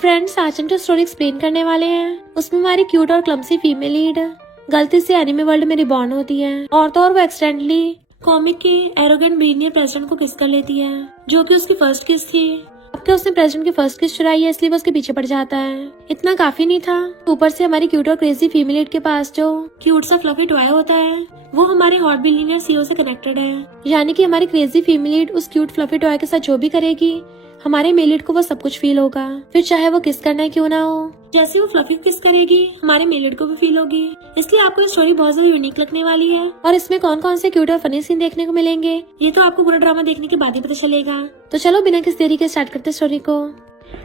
Friends, आज हम जो स्टोरी एक्सप्लेन करने वाले हैं उसमें हमारी क्यूट और क्लमसी फीमेल लीड गलती से एनिमे वर्ल्ड में रिबॉर्न होती है और तो और वो एक्सीडेंटली कॉमिक के एरोगेंट बिलियनियर प्रेसिडेंट को किस कर लेती है, जो कि उसकी फर्स्ट किस थी। अब क्या उसने प्रेसिडेंट की फर्स्ट किस चुराई है, इसलिए वो उसके पीछे पड़ जाता है। इतना काफी नहीं था, ऊपर से हमारी क्यूट और क्रेजी फीमेल लीड के पास जो क्यूट सा फ्लफी टॉय होता है वो हमारे हॉट बिलियनियर सीईओ से कनेक्टेड है। यानी कि हमारी क्रेजी फीमेल लीड उस क्यूट फ्लफी टॉय के साथ जो भी करेगी हमारे मेल लीड को वो सब कुछ फील होगा, फिर चाहे वो किस करना है क्यों ना हो। जैसे वो फ्लफी किस करेगी हमारे मेल लीड को भी फील होगी, इसलिए आपको ये स्टोरी बहुत ज्यादा यूनिक लगने वाली है। और इसमें कौन कौन से क्यूट और फनी सीन देखने को मिलेंगे ये तो आपको पूरा ड्रामा देखने के बाद ही पता चलेगा। तो चलो बिना किसी देरी के स्टार्ट करते स्टोरी को।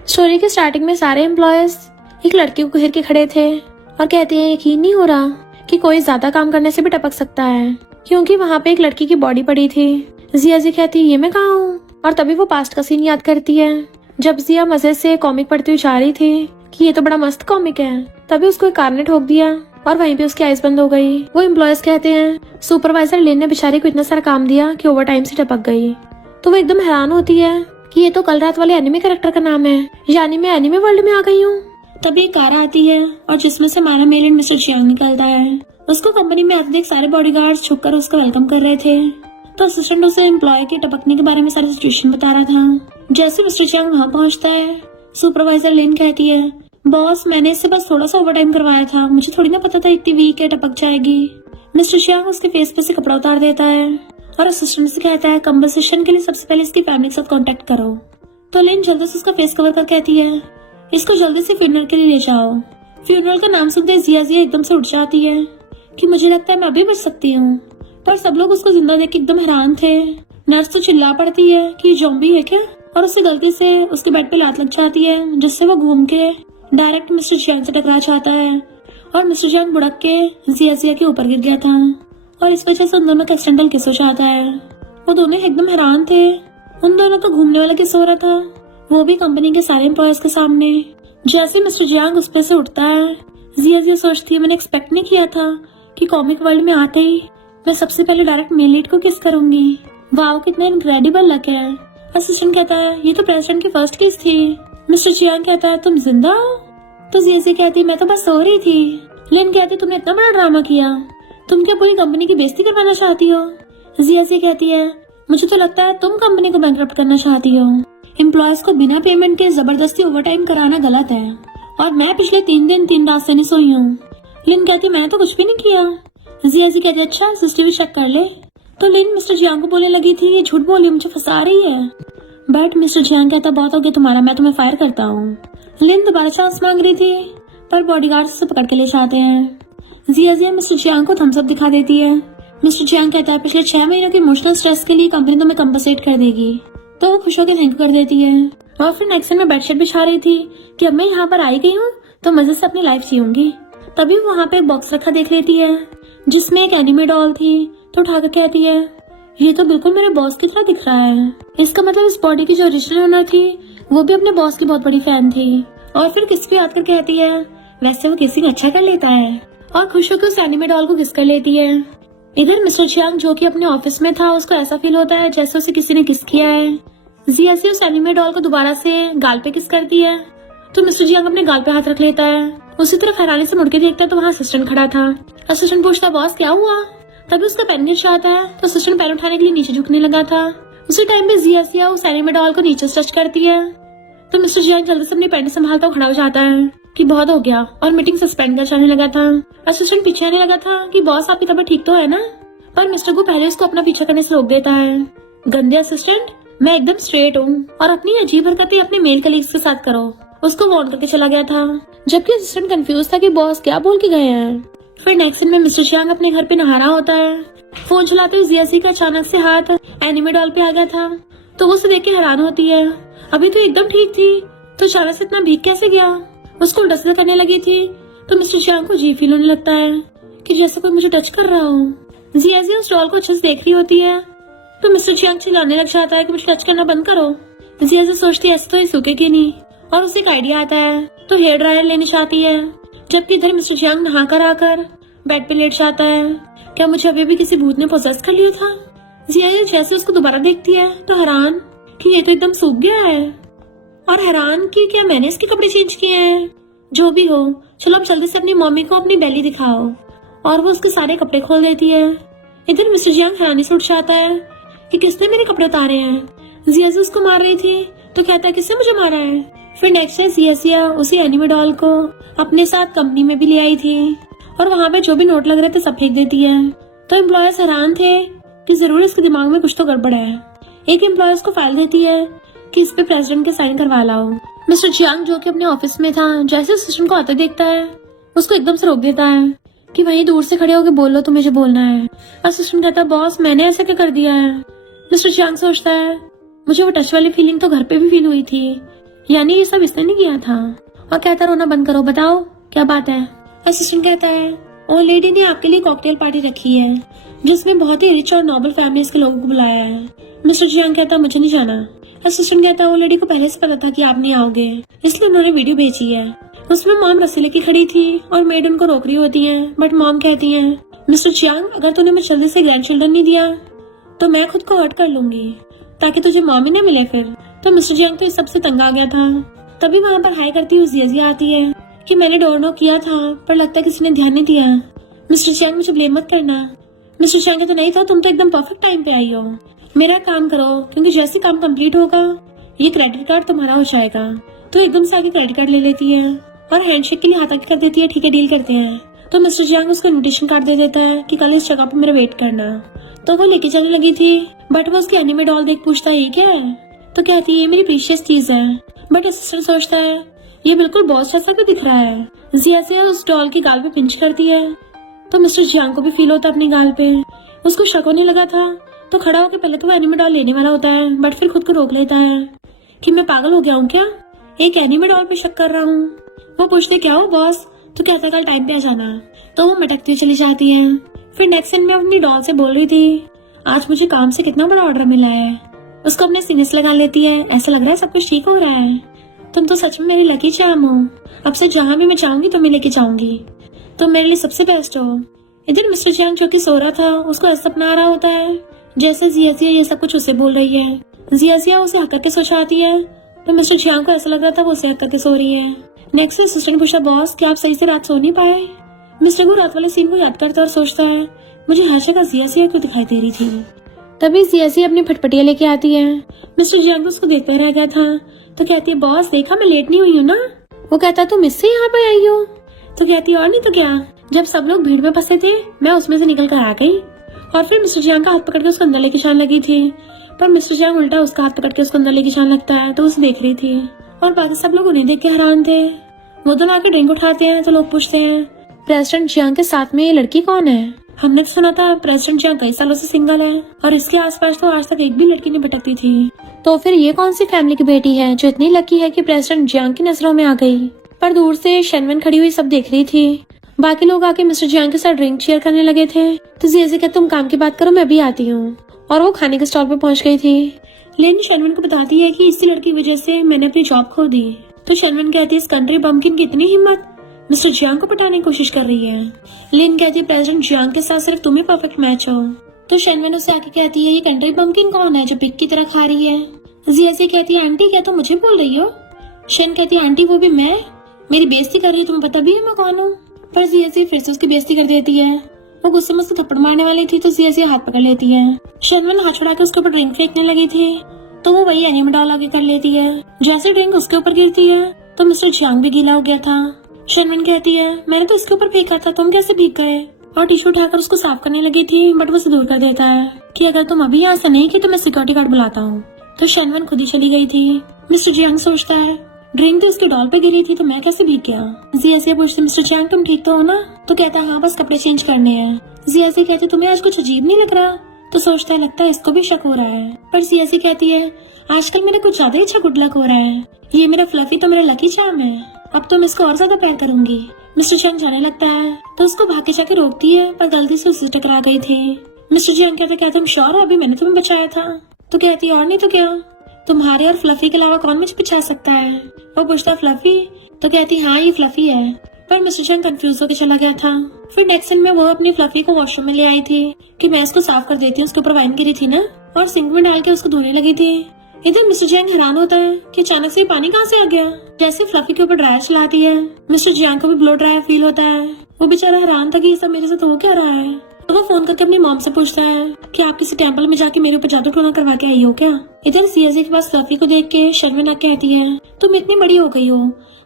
स्टोरी के स्टार्टिंग में सारे एम्प्लॉयज एक लड़की को घेर के खड़े थे और कहते हैं यकीन नहीं हो रहा कि कोई ज्यादा काम करने से भी टपक सकता है, क्योंकि वहाँ पे एक लड़की की बॉडी पड़ी थी। जिया जी कहती है ये मैं कहाँ हूँ, और तभी वो पास्ट का सीन याद करती है जब जिया मजे से कॉमिक पढ़ती हुई जा रही थी कि ये तो बड़ा मस्त कॉमिक है। तभी उसको एक कार ने ठोक दिया और वहीं पे उसकी आइज बंद हो गई। वो एम्प्लॉयज कहते हैं सुपरवाइजर लिन ने बेचारी को इतना सारा काम दिया कि ओवर टाइम से टपक गई। तो वो एकदम हैरान होती है कि ये तो कल रात वाले एनिमे कैरेक्टर का नाम है, यानी मैं एनिमे वर्ल्ड में आ गई हूँ। तभी एक कार आती है और जिसमें से हमारा मेल एंड मिस्टर चियांग निकलता है। उसको कंपनी में आते देख सारे बॉडीगार्ड्स छुपकर उसका वेलकम कर रहे थे। तो असिस्टेंट उसे एम्प्लॉय के टपकने के बारे में सारी सिचुएशन बता रहा था। जैसे मिस्टर चियांग वहाँ पहुँचता है, सुपरवाइजर लिन कहती है बॉस मैंने इससे बस थोड़ा सा ओवर टाइम करवाया था, मुझे थोड़ी ना पता था इतनी वीक है टपक जाएगी। मिस्टर चियांग उसके फेस पे से कपड़ा उतार देता है और असिस्टेंट से कहता है कंपनसेशन के लिए सबसे पहले इसकी फैमिली के साथ कांटेक्ट करो। तो लिन जल्दी से उसका फेस कवर कर कहती है इसको जल्दी से फ्यूनरल के लिए ले जाओ। फ्यूनरल का नाम सुनते जिया एकदम से उठ जाती है कि मुझे लगता है मैं अभी बच सकती हूँ, पर सब लोग उसको जिंदा देख के एकदम हैरान थे। नर्स तो चिल्ला पड़ती है कि ये ज़ॉम्बी है क्या, और उसे गलती से उसके बेड पे लात लग जाती है जिससे वो घूम के डायरेक्ट मिस्टर चियांग से टकरा जाता है और मिस्टर चियांग बुड़क के जिया के ऊपर गिर गया था और इस वजह से उन दोनों का एक्सीडेंटल किस हो जाता है। वो दोनों एकदम हैरान थे, उन दोनों का घूमने वाला किस हो रहा था, वो भी कंपनी के सारे एम्प्लॉयज के सामने। जैसे मिस्टर चियांग उस पर से उठता है, जिया सोचती है मैंने एक्सपेक्ट नहीं किया था कि कॉमिक वर्ल्ड में आते ही मैं सबसे पहले डायरेक्ट मेल लीड को किस करूंगी। वाओ कितना इनक्रेडिबल लक है। असिस्टेंट कहता है ये तो प्रेसिडेंट की फर्स्ट किस थी। मिस्टर चियांग कहता है तुम जिंदा हो। तो जिया कहती है मैं तो बस सो रही थी। लिन कहती तुमने इतना बड़ा ड्रामा किया, तुम क्या पूरी कंपनी की बेइज्जती करवाना चाहती हो। जिया कहती है मुझे तो लगता है तुम कंपनी को बैंकरप्ट करना चाहती हो। एम्प्लॉयज को बिना पेमेंट के जबरदस्ती ओवरटाइम कराना गलत है, और मैं पिछले 3 दिन 3 रात से नहीं सोई हूँ। लिन कहती मैंने तो कुछ भी नहीं किया। जिया कहती अच्छा सीसीटीवी चेक कर ले। तो लिन मिस्टर जियांग को बोलने लगी थी ये झूठ बोली मुझे फंसा रही है, बट मिस्टर जियांग कहता बहुत हो गया तुम्हारा, मैं तुम्हें फायर करता हूँ। लिन दोबारा चांस मांग रही थी पर बॉडीगार्ड से पकड़ के ले जाते हैं। जिया मिस्टर जियांग को थम्स अप दिखा देती है। मिस्टर जियांग कहता है पिछले 6 महीनों के इमोशनल स्ट्रेस के लिए कंपनी तुम्हें कंपनसेट कर देगी। तो वो खुश होकर थैंक कर देती है और फिर नेक्स्ट में बेडशीट बिछा रही थी कि अब मैं यहाँ पर आई गई हूँ तो मजे से अपनी लाइफ जीऊंगी। तभी वहाँ पे एक बॉक्स रखा देख लेती है जिसमें एक एनिमे डॉल थी। तो उठाकर कहती है ये तो बिल्कुल मेरे बॉस की तरह दिख रहा है। इसका मतलब इस बॉडी की जो ओरिजिनल ओनर थी वो भी अपने बॉस की बहुत बड़ी फैन थी। और फिर किस भी याद कर कहती है वैसे वो किसी अच्छा कर लेता है, और खुश होकर उस एनिमे डॉल को किस कर लेती है। इधर मिस्टर चियांग जो कि अपने ऑफिस में था उसको ऐसा फील होता है जैसे उसे किसी ने किस किया है। जिया उस एनिमे डॉल को दोबारा से गाल पे किस करती है तो मिस्टर चियांग अपने गाल पे हाथ रख लेता है। उसी तरफ हैरानी से मुड़ के देखता है तो वहाँ असिस्टेंट खड़ा था। असिस्टेंट पूछता बॉस क्या हुआ। तभी उसका पेन नीचे आता है तो असिस्टेंट पेन उठाने के लिए नीचे झुकने लगा था। उसी टाइम पे जिया उस एनिमे डॉल को नीचे टच करती है तो मिस्टर जियांग जल्दी से अपनी पेन संभालता हुआ खड़ा हो जाता है कि बहुत हो गया, और मीटिंग सस्पेंड कर जाने लगा था। असिस्टेंट पीछे आने लगा था कि बॉस आपकी तबीयत ठीक तो है ना, पर मिस्टर को पहले उसको अपना पीछा करने से रोक देता है। गंदे असिस्टेंट मैं एकदम स्ट्रेट हूँ और अपनी अजीब हरकतें अपने मेल कलीग्स के साथ करो, उसको वार्न करके चला गया था। जबकि असिस्टेंट कंफ्यूज था कि बॉस क्या बोल के गए हैं। फिर नेक्स्ट सीन में मिस्टर चियांग अपने घर पे नहा रहा होता है। फोन चलाते हुए जिया का अचानक से हाथ एनिमे डॉल पे आ गया था तो वो उसे देख के हैरान होती है। अभी तो एकदम ठीक थी तो अचानक से इतना भीग कैसे गया। उसको उल्टा सीधा करने लगी थी तो मिस्टर चियांग को अजीब फील होने लगता है कि जैसे कोई मुझे टच कर रहा हो। जिया उस डॉल को अच्छे से देख रही होती है तो मिस्टर चियांग चिल्लाने लग जाता है कि मुझे टच करना बंद करो। जिया सोचती है ऐसे तो ये सूखेगी नहीं, और उसे एक आइडिया आता है तो हेयर ड्रायर लेने चाहती है। जबकि इधर मिस्टर चियांग नहा कर आकर बेड पे लेट जाता है। क्या मुझे अभी भी किसी भूत ने पोजेस कर लिया था। जिया जैसे उसको दोबारा देखती है तो हैरान कि ये तो एकदम सूख गया है। और हैरान कि क्या मैंने इसके कपड़े चेंज किए हैं। जो भी हो, चलो अब जल्दी से अपनी मम्मी को अपनी बेली दिखाओ। और वो उसके सारे कपड़े खोल देती है। इधर मिस्टर जियांग हैरानी से उठ जाता है कि किसने मेरे कपड़े उतारे हैं। जियाजी उसको मार रही थी तो कहता है किसने मुझे मारा है। फिर नेक्स्ट डे जियाजिया उसी एनिमे डॉल को अपने साथ कंपनी में भी ले आई थी और वहाँ पे जो भी नोट लग रहे थे सब फेंक देती है। तो एम्प्लॉयर्स हैरान थे कि जरूर इसके दिमाग में कुछ तो गड़बड़ है। एक एम्प्लॉयर्स को फाइल देती है कि इस पे प्रेसिडेंट के साइन करवा लाओ। मिस्टर जियांग जो कि अपने ऑफिस में था, जैसे असिस्टेंट को आते देखता है उसको एकदम से रोक देता है कि वहीं दूर से खड़े होकर बोल लो तो मुझे बोलना है। असिस्टेंट कहता है बॉस मैंने ऐसे क्या कर दिया है। मिस्टर जियांग सोचता है मुझे वो टच वाली फीलिंग तो घर पे भी फील हुई थी, यानी ये सब इसने नहीं किया था। और कहता रोना बंद करो, बताओ क्या बात है। असिस्टेंट कहता है ओ लेडी ने आपके लिए कॉकटेल पार्टी रखी है जिसमें बहुत ही रिच और नोबल फैमिलीज के लोगों को बुलाया है। मिस्टर जियांग कहता मुझे नहीं जाना। असिस्टेंट कहता वो लेडी को पहले से पता था कि आप नहीं आओगे, इसलिए उन्होंने वीडियो भेजी है। उसमें मॉम रस्सी लेके खड़ी थी और मेड उनको रोक रही होती है, बट मॉम कहती है मिस्टर जियांग अगर तूने मुझे जल्दी से ग्रैंड चिल्ड्रन नहीं दिया तो मैं खुद को हर्ट कर लूंगी ताकि तुझे मॉम ही न मिले। फिर तो मिस्टर जियांग तो इस सबसे तंग आ गया था। तभी वहाँ पर हाई करती हुई जियाजिया आती है कि मैंने डोर नॉक किया था पर लगता है किसी ने ध्यान नहीं दिया। मिस्टर जियांग मुझे ब्लेम मत करना। मिस्टर जियांग तो नहीं था, तुम तो एकदम परफेक्ट टाइम पे आई हो। मेरा काम करो क्योंकि जैसे काम कंप्लीट होगा ये क्रेडिट कार्ड तुम्हारा हो जाएगा। तो एकदम से आगे क्रेडिट कार्ड ले लेती है और हैंडशेक के लिए हाथ आगे कर देती है, ठीक है डील करते हैं। तो मिस्टर जियांग उसको इन्विटेशन कार्ड दे देता है कि कल इस जगह पे मेरा वेट करना। तो वो लेके चलने लगी थी बट वो उसकी एनिमे डॉल देख पूछता है ये क्या है। तो कहती है ये मेरी प्रीशियस चीज है। बट असिस्टेंट सोचता है ये बिल्कुल बॉस जैसा क्यों दिख रहा है। जियाजिया उस डॉल की गाल पे पिंच करती है तो मिस्टर जियांग को भी फील होता है अपनी गाल पे। उसको शक होने लगा था तो खड़ा होकर पहले तो वो एनिमे डॉल लेने वाला होता है बट फिर खुद को रोक लेता है कि मैं पागल हो गया हूँ क्या, एक एनिमे डॉल पे शक कर रहा हूँ। वो पूछते क्या हो बॉस, तो कहता कल टाइम पे आ जाना। तो वो मटकती हुई चली जाती है। फिर नेक्स्ट सीन में अपनी डॉल से बोल रही थी आज मुझे काम से कितना बड़ा ऑर्डर मिला है। उसको अपने सीने से लगा लेती है, ऐसा लग रहा है सब कुछ ठीक हो रहा है। तुम तो सच में मेरी लकी चार्म हो, अब से जहाँ भी मैं चाहूंगी तुम्हें लेके जाऊंगी, तुम मेरे लिए सबसे बेस्ट हो। इधर मिस्टर जियांग जो कि सो रहा था उसको ऐसा सपना आ रहा होता है जैसे जियाजिया ये सब कुछ उसे बोल रही है। जियाजिया उसे हक करके सो जाती है तो मिस्टर जियांग को ऐसा लग रहा था वो उसे हक करके सो रही है। नेक्स्ट असिस्टेंट पूछा बॉस क्या आप सही से रात सो नहीं पाए। मिस्टर को रात वाले सीन को याद करता और सोचता है मुझे हर जगह जियाजिया क्यों दिखाई दे रही थी। तभी जियाजिया अपनी फटपटिया लेके आती है। मिस्टर जियांग उसको देखते रह गया था तो कहती है बॉस देखा मैं लेट नहीं हुई हूँ ना। वो कहता तुम इससे यहाँ पे आई हो। तो कहती है और नहीं तो क्या, जब सब लोग भीड़ में फंसे थे मैं उसमें से निकल कर आ गई। और फिर मिस्टर जियांग का हाथ पकड़ के उसको अंदर लेके जाने लगी थी पर मिस्टर जियांग उल्टा उसका हाथ पकड़ के उसको अंदर लेके जाने लगता है तो उसे देख रही थी और बाकी सब लोग उन्हें देख के हैरान थे। वो दोनों आके ड्रिंक उठाते हैं तो लोग पूछते हैं प्रेसिडेंट जियांग के साथ में ये लड़की कौन है। हमने तो सुना था प्रेसिडेंट जियांग कई सालों से सिंगल है और इसके आसपास तो आज तक एक भी लड़की नहीं भटकती थी। तो फिर ये कौन सी फैमिली की बेटी है जो इतनी लकी है कि प्रेसिडेंट जियांग की नजरों में आ गई। पर दूर से शेनवन खड़ी हुई सब देख रही थी। बाकी लोग आके मिस्टर जियांग के साथ ड्रिंक शेयर करने लगे थे। तो जैसे कि तुम काम की बात करो मैं भी आती हूँ। और वो खाने के स्टॉल पे पहुंच गई थी। लेन शेनवन को बताती है कि इसी लड़की की वजह से मैंने अपनी जॉब खो दी। तो शेनवन कहती है इस कंट्री बम्किन की इतनी हिम्मत, मिस्टर जियांग को पटाने की कोशिश कर रही है। लिन कहती है प्रेसिडेंट जियांग के साथ सिर्फ तुम्हें परफेक्ट मैच हो। तो शेनवन उससे आके कहती है ये कंट्री बम्किन कौन है जो पिग की तरह खा रही है। जियाजी कहती है आंटी क्या तुम मुझे बोल रही हो। शेन कहती है आंटी वो भी मैं, मेरी बेइज्जती कर रही है, तुम्हें पता भी है मैं कौन हूँ। पर जियाजी फिर से उसकी बेइज्जती कर देती है। वो गुस्से में उसको थप्पड़ मारने वाली थी तो जियाजी हाथ पकड़ लेती है। शेनवन हाथ छुड़ा के उसके ऊपर ड्रिंक फेंकने लगी थी तो वो वही एनिमे डॉल आगे कर लेती है। जैसे ड्रिंक उसके ऊपर गिरती है तो मिस्टर जियांग भी गीला हो गया था। शेनवन कहती है मैंने तो इसके ऊपर फेंका था, तुम कैसे भीग गए। और टिश्यू उठाकर उसको साफ करने लगी थी बट वो उसे दूर कर देता है कि अगर तुम अभी यहाँ से नहीं की तो मैं सिक्योरिटी गार्ड बुलाता हूँ। तो शेनवन खुद ही चली गई थी। मिस्टर जियांग सोचता है ड्रिंक तो उसके डॉल पे गिरी थी तो मैं कैसे भीग गया। जियाजिया पूछती मिस्टर जियांग तुम ठीक तो हो ना। तो कहता है हाँ बस कपड़े चेंज करने हैं। जियाजिया कहती तुम्हें आज कुछ अजीब नहीं लग रहा। तो सोचता है लगता है इसको भी शक हो रहा है। पर जियाजिया कहती है आजकल मेरा कुछ ज्यादा ही अच्छा गुड लक हो रहा है, ये मेरा फ्लफी तो मेरा लकी चार्म है, अब तो मैं इसको और ज्यादा प्यार करूंगी। मिस्टर जियांग जाने लगता है तो उसको भाग के जाके रोकती है पर गलती से उससे टकरा गई थी। मिस्टर जियांग कहता क्या तुम श्योर हो अभी मैंने तुम्हें बचाया था। तो कहती है और नहीं तो क्या, तुम्हारे और फ्लफी के अलावा कौन मुझे बचा सकता है। वो पूछता फ्लफी। तो कहती हाँ ये फ्लफी है। पर मिस्टर जियांग कंफ्यूज होकर चला गया था। फिर नेक्स्ट सीन में वो अपनी फ्लफी को वॉशरूम में ले आई थी कि मैं इसको साफ कर देती हूँ, उसके ऊपर वाइन गिरी थी ना, और सिंक में डाल के उसको धोने लगी थी। इधर मिस्टर जैंग हैरान होता है कि अचानक से ये पानी कहाँ से आ गया। जैसे फ्लफी के ऊपर ड्रायर चलाती है, मिस्टर जैंग को भी ब्लो ड्रायर फील होता है। वो बेचारा हैरान था कि ये सब मेरे साथ हो क्या रहा है। तो वो फोन करके अपनी मॉम से पूछता है कि आप किसी टेंपल में जाके मेरे ऊपर जादू टोना करवा के आई हो क्या। इधर सीएसए के पास फ्लफी को देख के शर्मिन आके कहती है, तुम इतनी बड़ी हो गई हो,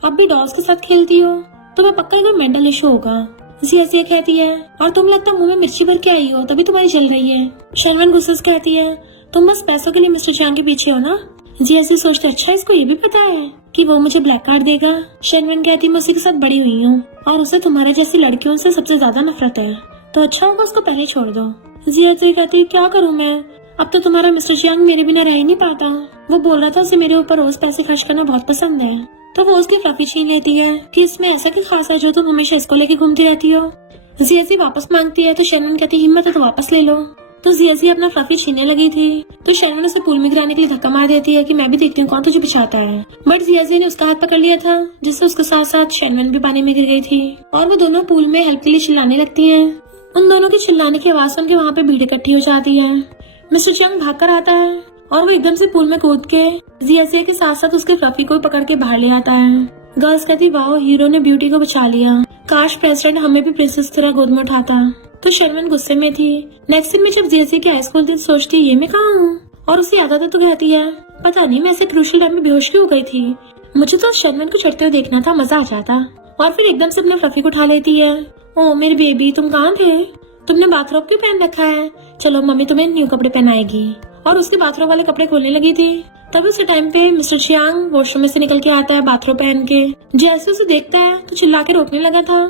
अब भी डॉल्स के साथ खेलती हो, तुम्हें पक्का कोई मेंटल इशू होगा। सीएसए कहती है, और तुम लगता मुंह में मिर्ची भर के आई हो तभी तुम्हारी जल रही है। शर्मिन गुस्से से कहती है, तुम बस पैसों के लिए मिस्टर जैंग के पीछे हो ना। जीएसए सोचते, अच्छा इसको ये भी पता है कि वो मुझे ब्लैक कार्ड देगा। शर्मिन कहती, मैं उसी के साथ बड़ी हुई हूँ और उसे तुम्हारे जैसी लड़कियों से सबसे ज्यादा नफरत है, तो अच्छा होगा उसको पहले छोड़ दो। जीएसए कहती, क्या करूँ मैं, अब तो तुम्हारा मिस्टर जैंग मेरे बिना रह ही नहीं पाता। वो बोल रहा था उसे मेरे ऊपर रोज पैसे खर्च करना बहुत पसंद है। तो वो उसकी फ्लफी छीन लेती है कि इसमें ऐसा क्या खास है जो तुम हमेशा इसको लेके घूमती रहती हो। जीएसए वापस मांगती है तो शर्मिन कहती, हिम्मत है तो वापस ले लो। तो जीएसए अपना फ्लफी छीनने लगी थी तो शर्मिन उसे पूल में गिराने के लिए धक्का मार देती है कि मैं भी देखती हूँ कौन तुझे बचाता है। बट जीएसए ने उसका हाथ पकड़ लिया था, जिससे उसके साथ साथ शर्मिन भी पानी में गिर गई थी और वो दोनों पूल में हेल्प के लिए चिल्लाने लगती है। उन दोनों की चिल्लाने की आवाज सुन के वहाँ पे भीड़ इकट्ठी हो जाती है। मिस्टर जैंग भाग कर आता है और वो एकदम से पूल में कूद के जीएसए के साथ साथ उसके फ्लफी को पकड़ के बाहर ले आता है। गर्ल्स कहती, वाह हीरो ने ब्यूटी को बचा लिया, काश प्रेसिडेंट हमें भी प्रिंसेस की तरह गोद में उठाता। तो शर्मिन गुस्से में थी। नेक्स्ट दिन में जब जीएसए की हाईस्कूल थी सोचती, ये मैं कहाँ हूँ, और उसे याद आता तो कहती है, पता नहीं मैं ऐसे क्रूशियल टाइम में बेहोश क्यों हो गई थी, मुझे तो शर्मिन को चढ़ते हुए देखना था, मजा आ जाता। और फिर एकदम से अपने फ्लफी को उठा लेती है। ओ मेरे बेबी, तुम कहाँ थे, तुमने बाथरोब क्यों पहन रखा है, चलो मम्मी तुम्हें न्यू कपड़े पहनाएगी। और उसके बाथरूम वाले कपड़े खोलने लगी थी। तब उस टाइम पे मिस्टर जैंग वॉशरूम में से निकल के आता है बाथरूम पहन के। जैसे उसे देखता है तो चिल्ला के रोकने लगा था,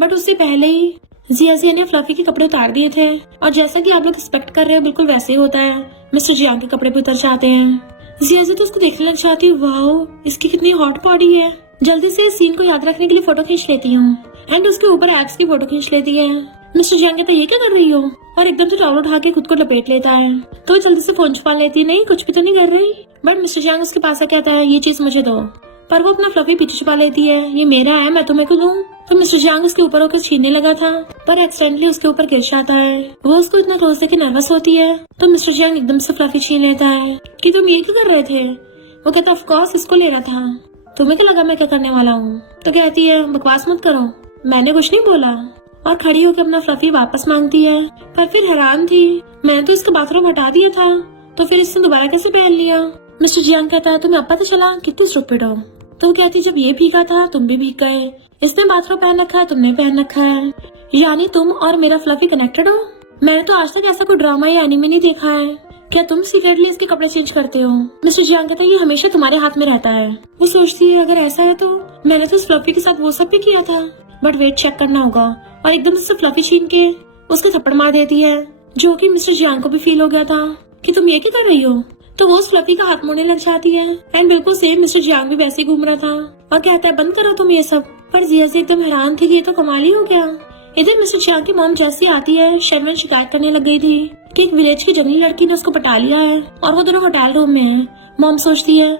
बट उससे पहले ही जीएसए ने फ्लफी के कपड़े उतार दिए थे और जैसा कि आप लोग एक्सपेक्ट कर रहे हो बिल्कुल वैसे ही होता है, मिस्टर जैंग के कपड़े भी उतर जाते हैं। जीएसए तो उसको देखने लग जाती है, वाह इसकी कितनी हॉट बॉडी है, जल्दी से इस सीन को याद रखने के लिए फोटो खींच लेती हूँ। एंड उसके ऊपर एब्स की फोटो खींच लेती है। मिस्टर जैंग कहता है, ये क्या कर रही हो, और एकदम से टॉवल उठा के खुद को लपेट लेता है। तो जल्दी से फोन छुपा लेती, नहीं कुछ भी तो नहीं कर रही। बट मिस्टर जैंग उसके पास आके कहता है, ये चीज मुझे दो, पर वो अपना फ्लफी पीछे छुपा लेती है, ये मेरा है मैं तुम्हें क्यों दूं। तो मिस्टर जैंग उसके ऊपर होकर छीनने लगा था पर एक्सीडेंटली उसके ऊपर गिर जाता है। वो उसको इतना क्लोज देखे नर्वस होती है तो मिस्टर जैंग एकदम से फ्लफी छीन लेता है कि तुम ये क्या कर रहे थे। वो कहता ऑफ कोर्स इसको ले रहा था, तुम्हें क्या लगा मैं क्या करने वाला हूँ। तो कहती है, बकवास मत करो, मैंने कुछ नहीं बोला। और खड़ी होकर अपना फ्लफी वापस मांगती है। पर फिर हैरान थी, मैंने तो इसका बाथरूम हटा दिया था तो फिर इसने दोबारा कैसे पहन लिया। मिस्टर जैंग कहता है, तुम्हें अब पता चला कितनी स्टूपिड हो। तो वो कहती, जब ये भीगा था तुम भी भीग गए, इसने बाथरूम पहन रखा है तुमने पहन रखा है, यानी तुम और मेरा फ्लफी कनेक्टेड हो। मैंने तो आज तक ऐसा कोई ड्रामा या एनीमे नहीं देखा है, क्या तुम सीक्रेटली इसके कपड़े चेंज करते हो। मिस्टर जैंग कहता है, ये हमेशा तुम्हारे हाथ में रहता है। वो सोचती है, अगर ऐसा है तो मैंने तो इस फ्लफी के साथ वो सब भी किया था, बट वेट चेक करना होगा। और एकदम से फ्लफी छीन के उसके थप्पड़ मार देती है, जो कि मिस्टर जैंग को भी फील हो गया था कि तुम ये क्या कर रही हो। तो वो उस फ्लफी का हाथ मोड़ने लग जाती है एंड बिल्कुल सेम मिस्टर जैंग भी वैसे ही घूम रहा था और कहता है, बंद करो तुम ये सब। पर जीएसए एकदम हैरान थी कि ये तो कमाल ही हो गया। इधर मिस्टर जैंग की मॉम जैसी आती है, शर्मिन शिकायत करने लग गई थी कि एक विलेज की जंगली लड़की ने उसको पटा लिया है और वो दोनों होटल रूम में है। मॉम सोचती है,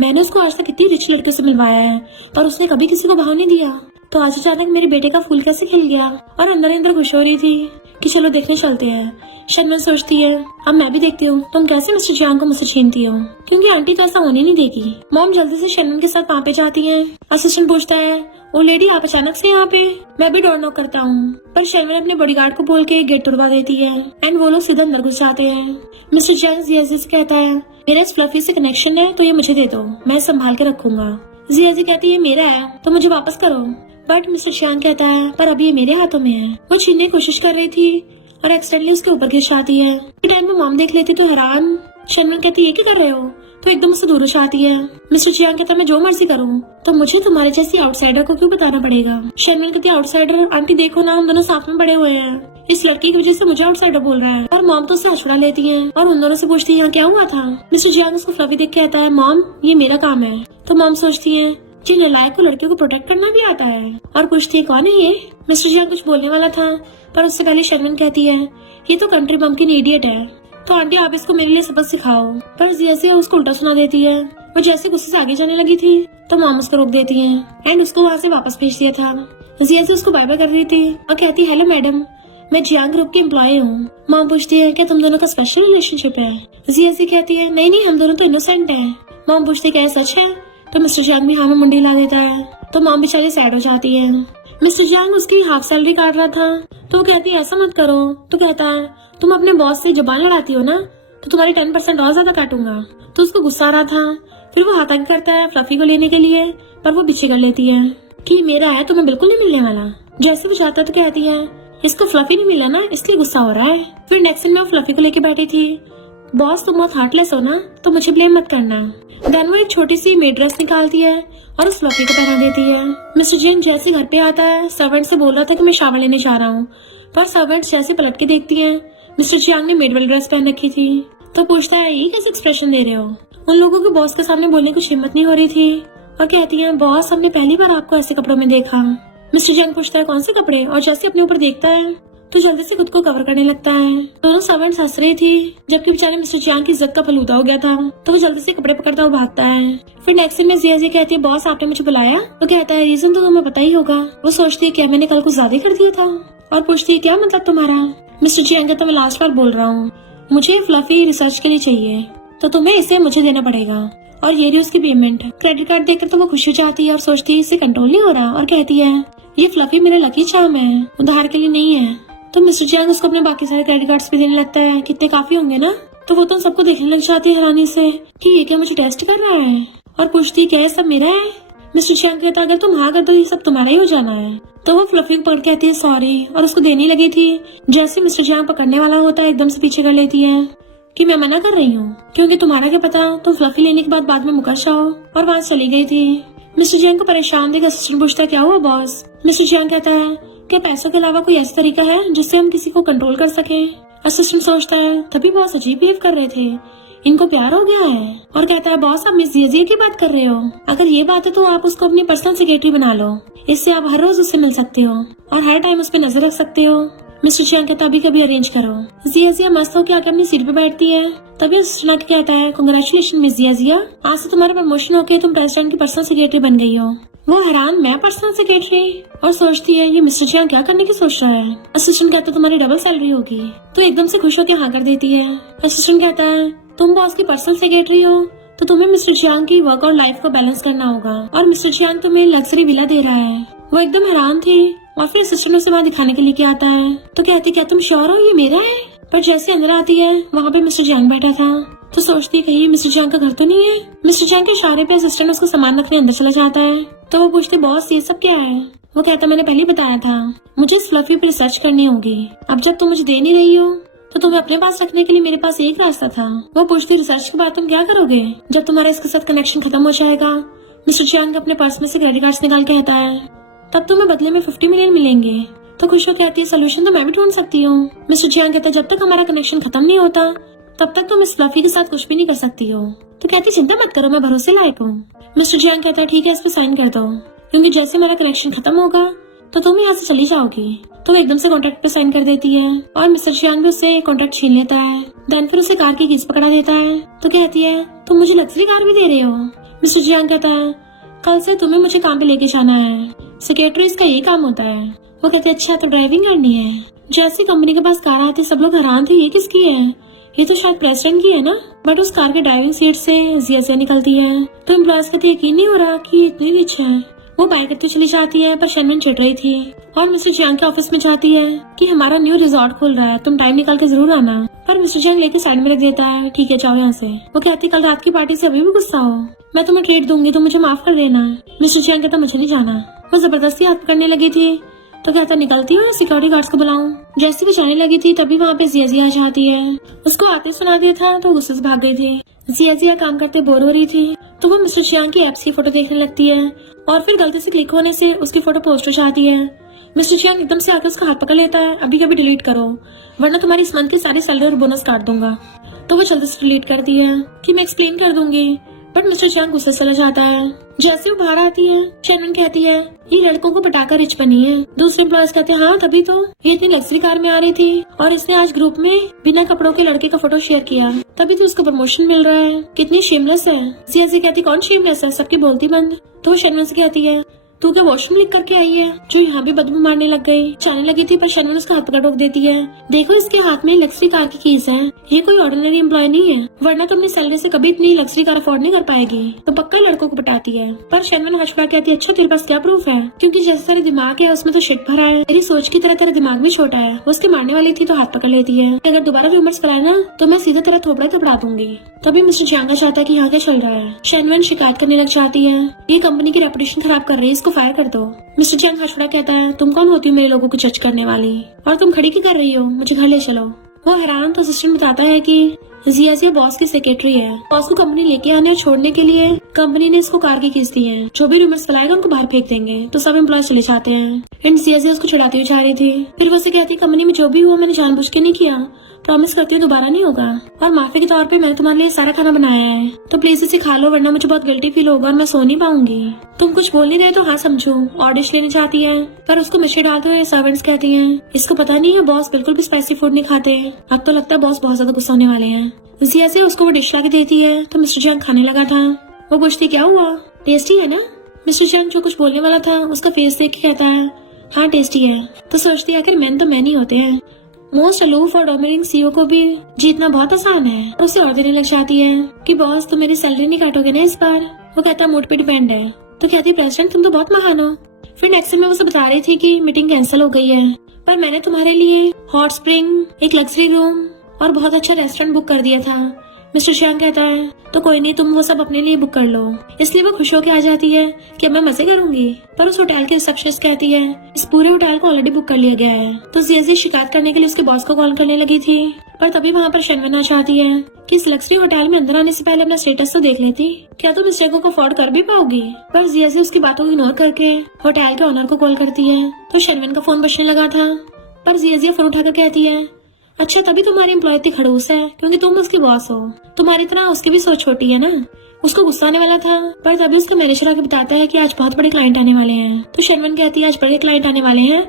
मैंने उसको आज तक इतनी रिच लड़के से मिलवाया है पर उसने कभी किसी को भाव नहीं दिया, तो आज अचानक मेरे बेटे का फूल कैसे खिल गया। और अंदर अंदर खुश हो रही थी कि चलो देखने चलते हैं। शर्मिन सोचती है, अब मैं भी देखती हूँ तुम कैसे मिस्टर जैंग को मुझसे छीनती हो, क्योंकि आंटी तो ऐसा होने नहीं देगी। मॉम जल्दी से शर्मिन के साथ वहाँ पे जाती है। असिस्टेंट पूछता है, ओ लेडी आप अचानक से यहाँ पे। मैं भी डोर नॉक करता हूँ, पर शर्मिन अपने बॉडीगार्ड को बोल के गेट तोड़वा देती है एंड वो लोग सीधा अंदर घुस जाते हैं। मिस्टर जैंग जीएसए से कहता है, मेरा इस फ्लफी से कनेक्शन है तो ये मुझे दे दो, मैं संभाल के रखूंगा। जीएसए कहती है, मेरा है तो मुझे वापस करो। बट मिस्टर जैंग कहता है, पर अभी ये मेरे हाथों में है। वो छीनने की कोशिश कर रही थी और एक्सीडेंटली उसके ऊपर गिर जाती है। टाइम में मॉम देख लेती तो हैरान। शर्मिन कहती, ये क्या कर रहे हो, तो एकदम से दूर जाती है। मिस्टर जैंग कहता, मैं जो मर्जी करूँ तो मुझे तुम्हारे जैसी आउटसाइडर को क्यों बताना पड़ेगा। शर्मिन कहती, आउटसाइडर आंटी देखो ना, हम दोनों साथ में बड़े हुए हैं, इस लड़की की वजह से मुझे आउटसाइडर बोल रहा है। और मॉम तो उससे हंसुड़ा लेती है और उन दोनों से पूछती है, यहाँ क्या हुआ था। मिस्टर जैंग उसको फ्लफी देख के आता है, मॉम ये मेरा काम है। तो मॉम सोचती है, जी नालायक को लड़कियों को प्रोटेक्ट करना भी आता है, और पूछती है, कौन है ये। मिस्टर जैंग कुछ बोलने वाला था पर उससे पहले शर्मिन कहती है, ये तो कंट्री बम्पकिन इडियट है, तो आंटी आप इसको मेरे लिए सबक सिखाओ। पर जैसे उसको उल्टा सुना देती है। वो जैसे गुस्से से आगे जाने लगी थी तो मॉम उसको रोक देती है एंड उसको वहाँ से वापस भेज दिया था। जैसे उसको बाय बाय कर रही थी और कहती, हेलो मैडम, मैं जियांग ग्रुप की एम्प्लॉय हूँ। मॉम पूछती है क्या तुम दोनों का स्पेशल रिलेशनशिप है? जिया कहती है नहीं नहीं, हम दोनों तो इनोसेंट है। मॉम पूछती है क्या सच है? तो मिस्टर जियांग भी हाँ में मुंडी ला देता है। तो मॉम बेचारी सैड हो जाती है। मिस्टर जियांग उसकी हाफ सैलरी काट रहा था तो वो कहती है ऐसा मत करो। तो कहता है तुम अपने बॉस से जुबान लड़ाती हो ना, तो तुम्हारी 10% और ज्यादा काटूंगा। तो उसको गुस्सा आ रहा था। फिर वो हाथ आगे करता है फ्लफी को लेने के लिए, पर वो पीछे कर लेती है कि मेरा है, तुम्हें बिल्कुल नहीं मिलने वाला। जैसे वो जाता है तो कहती है इसको फ्लफी नहीं मिला ना, इसलिए गुस्सा हो रहा है। फिर नेक्स्ट दिन में वो फ्लफी को लेके बैठी थी। बॉस तुम बहुत हार्टलेस हो ना, तो मुझे ब्लेम मत करना। देन वो एक छोटी सी मेड ड्रेस निकालती है और उस फ्लफी को पहना देती है। मिस्टर जियांग जैसे घर पे आता है, सर्वेंट से बोल रहा था कि मैं शावर लेने जा रहा हूँ, पर सर्वेंट जैसे पलट के देखती है मिस्टर जियांग ने मेड वाली ड्रेस पहन रखी थी। तो पूछता है ये कैसे एक्सप्रेशन दे रहे हो? उन लोगों को बॉस के सामने बोलने की हिम्मत नहीं हो रही थी और कहती है बॉस हमने पहली बार आपको ऐसे कपड़ों में देखा। मिस्टर जियांग पूछता है कौन से कपड़े, और जैसे अपने ऊपर देखता है तो जल्दी से खुद को कवर करने लगता है। दोनों सर्वेंट्स हंस रही थी, जबकि बेचारे मिस्टर जियांग की इज्जत का फलूदा हो गया था। तो वो जल्दी से कपड़े पकड़ता हुआ भागता है। फिर नेक्स्ट दिन में जिया कहती है बॉस आपने मुझे बुलाया? तो कहता है रीजन तो तुम्हें पता ही होगा। वो सोचती है क्या मैंने कल कुछ ज्यादा कर दिया था, और पूछती है क्या मतलब तुम्हारा? मिस्टर जियांग कहता है मैं लास्ट बार बोल रहा हूँ, मुझे फ्लफी रिसर्च के लिए चाहिए, तो तुम्हें इसे मुझे देना पड़ेगा। और ये रही उसकी पेमेंट। क्रेडिट कार्ड देखकर तो वो खुश हो जाती है और सोचती है इससे कंट्रोल नहीं हो रहा, और कहती है ये फ्लफी मेरा लकी चार्म है, उधार के लिए नहीं है। तो मिस्टर जियांग उसको अपने बाकी सारे क्रेडिट कार्ड्स भी देने लगता है, कितने काफी होंगे ना। तो वो तो सबको देखने लग जाती है हैरानी से कि ये क्या मुझे टेस्ट कर रहा है, और पूछती है क्या ये सब मेरा है? मिस्टर जियांग कहता है अगर तुम हाँ कर दो ये सब तुम्हारा ही हो जाना है। तो वो फ्लफी को पकड़ कहती है सॉरी, और उसको देने लगी थी। जैसे मिस्टर जियांग पकड़ने वाला होता है एकदम से पीछे कर लेती है कि मैं मना कर रही हूँ, क्योंकि तुम्हारा क्या पता तुम फ्लफी लेने के बाद में मुकर जाओ, और वहाँ चली गई थी। मिस्टर जियांग को परेशान देख असिस्टेंट पूछता है क्या हुआ बॉस? मिस्टर जियांग कहता है क्या पैसों के अलावा कोई ऐसा तरीका है जिससे हम किसी को कंट्रोल कर सके? असिस्टेंट सोचता है तभी बॉस अजीब बिहेव कर रहे थे, इनको प्यार हो गया है, और कहता है बॉस आप मिस जिया की बात कर रहे हो? अगर ये बात है तो आप उसको अपनी पर्सनल सेक्रेटरी बना लो, इससे आप हर रोज उससे मिल सकते हो और हर टाइम उस पर नजर रख सकते हो। मिस्टर जियांग कहता है अभी कभी अरेंज करो। जिया मस्त हो के आके अपनी सीट पे बैठती है। तभी असिस्टेंट कहता है कांग्रेचुलेशन मिस जिया, आज से तुम्हारा प्रमोशन होके तुम प्रेसिडेंट की पर्सनल सेक्रेटरी बन गई हो। वो हैरान मैं पर्सनल सेक्रेटरी, और सोचती है ये मिस्टर जियांग क्या करने की सोच रहा है। असिस्टेंट कहता है तुम्हारी डबल सैलरी होगी। तो एकदम से खुश होकर हाँ कर देती है। असिस्टेंट कहता है तुम बॉस की पर्सनल सेक्रेटरी हो तो तुम्हें मिस्टर जियांग की वर्क और लाइफ को बैलेंस करना होगा, और मिस्टर जियांग तुम्हें लग्जरी विला दे रहा है। वो एकदम हैरान थी, और फिर असिस्टेंट उसे वहाँ दिखाने के लिए आता है। तो कहती क्या तुम श्योर हो ये मेरा है? पर जैसे अंदर आती है वहाँ पे मिस्टर जियांग बैठा था, तो सोचती कहीं मिस्टर जियांग का घर तो नहीं है। मिस्टर जियांग के इशारे पे असिस्टेंट उसको सामान रखने अंदर चला जाता है। तो वो पूछते बॉस ये सब क्या है? वो कहता मैंने पहले बताया था मुझे इस फ्लफी पर रिसर्च करनी होगी, अब जब तुम मुझे दे नहीं रही हो तो तुम्हें अपने पास रखने के लिए मेरे पास एक रास्ता था। वो पूछती रिसर्च के बाद तुम क्या करोगे जब तुम्हारा इसके साथ कनेक्शन खत्म हो जाएगा? मिस्टर जियांग अपने पर्स में से क्रेडिट कार्ड्स निकाल के कहता है तब तुम्हें बदले में 50 मिलियन मिलेंगे। तो खुशी कहती है सोल्यूशन तो मैं भी ढूंढ सकती हूँ। मिस्टर जियांग कहता है जब तक हमारा कनेक्शन खत्म नहीं होता तब तक तुम इस फ्लफी के साथ कुछ भी नहीं कर सकती हो। तो कहती चिंता मत करो मैं भरोसे लायक हूँ। मिस्टर जियांग कहता है ठीक है इस पे साइन कर दो, क्योंकि जैसे हमारा कनेक्शन खत्म होगा तो तुम यहाँ से चली जाओगी। तो एकदम से कॉन्ट्रैक्ट पे साइन कर देती है, और मिस्टर जियांग भी उससे कॉन्ट्रैक्ट छीन लेता है। देन फिर उसे कार की कीज पकड़ा देता है। तो कहती है तुम मुझे लग्जरी कार भी दे रहे हो? मिस्टर जियांग कहता है कल से तुम्हें मुझे काम पे लेके जाना है, सेक्रेटरी इसका ये काम होता है। वो कहते अच्छा तो ड्राइविंग करनी है। जैसी कंपनी के पास कार आती सब लोग हैरान थे ये किसकी है, ये तो शायद प्रेसिडेंट की है ना। बट उस कार के ड्राइविंग सीट से जिया निकलती है। तो एम्प्लॉयज का तो यकीन नहीं हो रहा कि ये इतनी रिच है। वो बाय करती चली जाती है, पर शनमन चिढ़ रही थी और मिस्टर जियांग के ऑफिस में जाती है कि हमारा न्यू रिजॉर्ट खुल रहा है, तुम टाइम निकाल के जरूर आना। पर मिस्टर जियांग लेके साइड में रख देता है, ठीक है जाओ यहाँ से। वो कहती कल रात की पार्टी से अभी भी गुस्सा हो, मैं तुम्हें ट्रीट दूंगी तो मुझे माफ कर देना। मिस्टर जियांग कहता मुझे नहीं जाना। वो जबरदस्ती हाथ पकड़ने लगी थी, तो कहता निकलती हूँ या सिक्योरिटी गार्ड्स को बुलाऊं। जैसे वो जाने लगी थी तभी वहाँ पे जिया आ जाती है। उसको आके सुना दिया था तो गुस्से से भाग गई थी। जिया काम करते बोर हो रही थी, तो वो मिस्टर जियांग की एप्स की फोटो देखने लगती है, और फिर गलती से क्लिक होने से उसकी फोटो पोस्ट हो जाती है। मिस्टर जियांग एकदम से आकर उसका हाथ पकड़ लेता है, अभी कभी डिलीट करो वरना तुम्हारी इस मंथ की सारी सैलरी और बोनस काट दूंगा। तो वो जल्दी से डिलीट करती है कि मैं एक्सप्लेन कर दूंगी, बट मिस्टर जियांग गुस्से से चला जाता है। जैसे वो बाहर आती है शनमन कहती है ये लड़कों को पटाकर रिच बनी है। दूसरे एम्प्लॉयज कहते हैं हाँ तभी तो ये इतनी लग्जरी कार में आ रही थी और इसने आज ग्रुप में बिना कपड़ों के लड़के का फोटो शेयर किया, तभी तो उसको प्रमोशन मिल रहा है, कितनी शेमलेस है। जिया कहती कौन शेमलेस है, सबकी बोलती बंद। तो शनमन से कहती है तू क्या वॉशरूम लीक करके आई है जो यहाँ भी बदबू मारने लग गई? जाने लगी थी पर शनवन उसका हाथ पकड़ रोक देती है। देखो इसके हाथ में लग्जरी कार की कीज है, ये कोई ऑर्डिनरी एम्प्लॉय नहीं है, वरना तुम अपनी सैलरी से कभी इतनी लग्जरी कार अफोर्ड नहीं कर पाएगी। तो पक्का लड़कों को पटाती है। पर शनवन हाथ छुड़ा कहती है, अच्छा तेरे पास क्या प्रूफ है? क्योंकि जैसे तेरे दिमाग है उसमें तो शिट भरा है, मेरी सोच की तरह तेरा दिमाग भी छोटा है। वो उसके मारने वाली थी तो हाथ पकड़ लेती है। अगर दोबारा रूमर्स फैलाए ना तो मैं सीधा तेरा थोपड़ा थपड़ा दूंगी। तभी मिस्टर जियांग चाहता है कि यहाँ क्या चल रहा है। शनवन शिकायत करने लग जाती है, ये कंपनी की रेपुटेशन खराब कर रही है, इसको फायर कर दो। मिस्टर जियांग हंसड़ा कहता है, तुम कौन होती हो मेरे लोगों को जज करने वाली, और तुम खड़ी क्यों कर रही हो, मुझे घर ले चलो। वो हैरान तो असिस्टेंट बताता है कि जिया बॉस की सेक्रेटरी है। बॉस को कंपनी लेके आने और छोड़ने के लिए कंपनी ने इसको कार की कीज दी है। जो भी रूमर्स फैलाएगा उनको बाहर फेंक देंगे। तो सब एम्प्लॉय चले जाते हैं। एंड जिया उसको चिढ़ाती हुई जा रही थी। फिर वो उसे कहती है, कंपनी में जो भी हुआ मैंने जानबूझ के नहीं किया, प्रॉमिस करती हूँ दोबारा नहीं होगा, और माफी के तौर पे मैंने तुम्हारे लिए सारा खाना बनाया है, तो प्लीज इसे खा लो वरना मुझे बहुत गिल्टी फील होगा और मैं सो नहीं पाऊंगी। तुम कुछ बोल नहीं रहे तो हाँ समझो। और डिश लेने जाती है पर उसको मिर्ची डालते हुए सर्वेंट्स कहती हैं, इसको पता नहीं है बॉस बिल्कुल भी स्पाइसी फूड नहीं खाते। अब तो लगता है बॉस बहुत ज्यादा गुस्सा होने वाले हैं। जिया से उसको वो डिश लाके देती है तो मिस्टर जियांग खाने लगा था। वो पूछती, क्या हुआ, टेस्टी है ना? मिस्टर जियांग जो कुछ बोलने वाला था उसका फेस देख के कहता है, हाँ टेस्टी है। तो सोचती है आखिर मैन तो मैन ही होते हैं, मोस्ट अलूफ और डोमिनेटिंग सीईओ को भी जीतना बहुत आसान है। और उसे और देने लग जाती है कि बॉस तुम मेरी सैलरी नहीं काटोगे ना इस बार। वो कहता है मूड पे डिपेंड है। तो कहती है, प्रेसिडेंट तुम तो बहुत महान हो। फिर नेक्स्ट में वो उसे बता रही थी कि मीटिंग कैंसिल हो गई है, पर मैंने तुम्हारे लिए हॉट स्प्रिंग, एक लग्जरी रूम और बहुत अच्छा रेस्टोरेंट बुक कर दिया था। मिस्टर जियांग कहता है, तो कोई नहीं तुम वो सब अपने लिए बुक कर लो। इसलिए वो खुश होकर आ जाती है कि अब मैं मजे करूंगी। पर उस होटल के रिसेप्शनिस्ट कहती है, इस पूरे होटल को ऑलरेडी बुक कर लिया गया है। तो जिया शिकायत करने के लिए उसके बॉस को कॉल करने लगी थी, पर तभी वहाँ पर शनवन आ जाती है कि इस लग्जरी होटल में अंदर आने से पहले अपना स्टेटस तो देख लेती, क्या तुम इस जगह को अफोर्ड कर भी पाओगी? पर जिया उसकी बातों को इग्नोर करके होटल के ओनर को कॉल करती है। तो शनवन का फोन बजने लगा था, पर जिया फोन उठाकर कहती है, अच्छा तभी तुम्हारी एम्प्लॉय इतनी खड़ूस है क्योंकि तुम उसके बॉस हो। तुम्हारी तरह उसकी भी सोच छोटी है ना। उसको गुस्सा आने वाला था, पर तभी उसका मैनेजर आके बताता है कि आज बहुत बड़े क्लाइंट आने वाले हैं। तो शनवन कहती है, आज बड़े क्लाइंट आने वाले हैं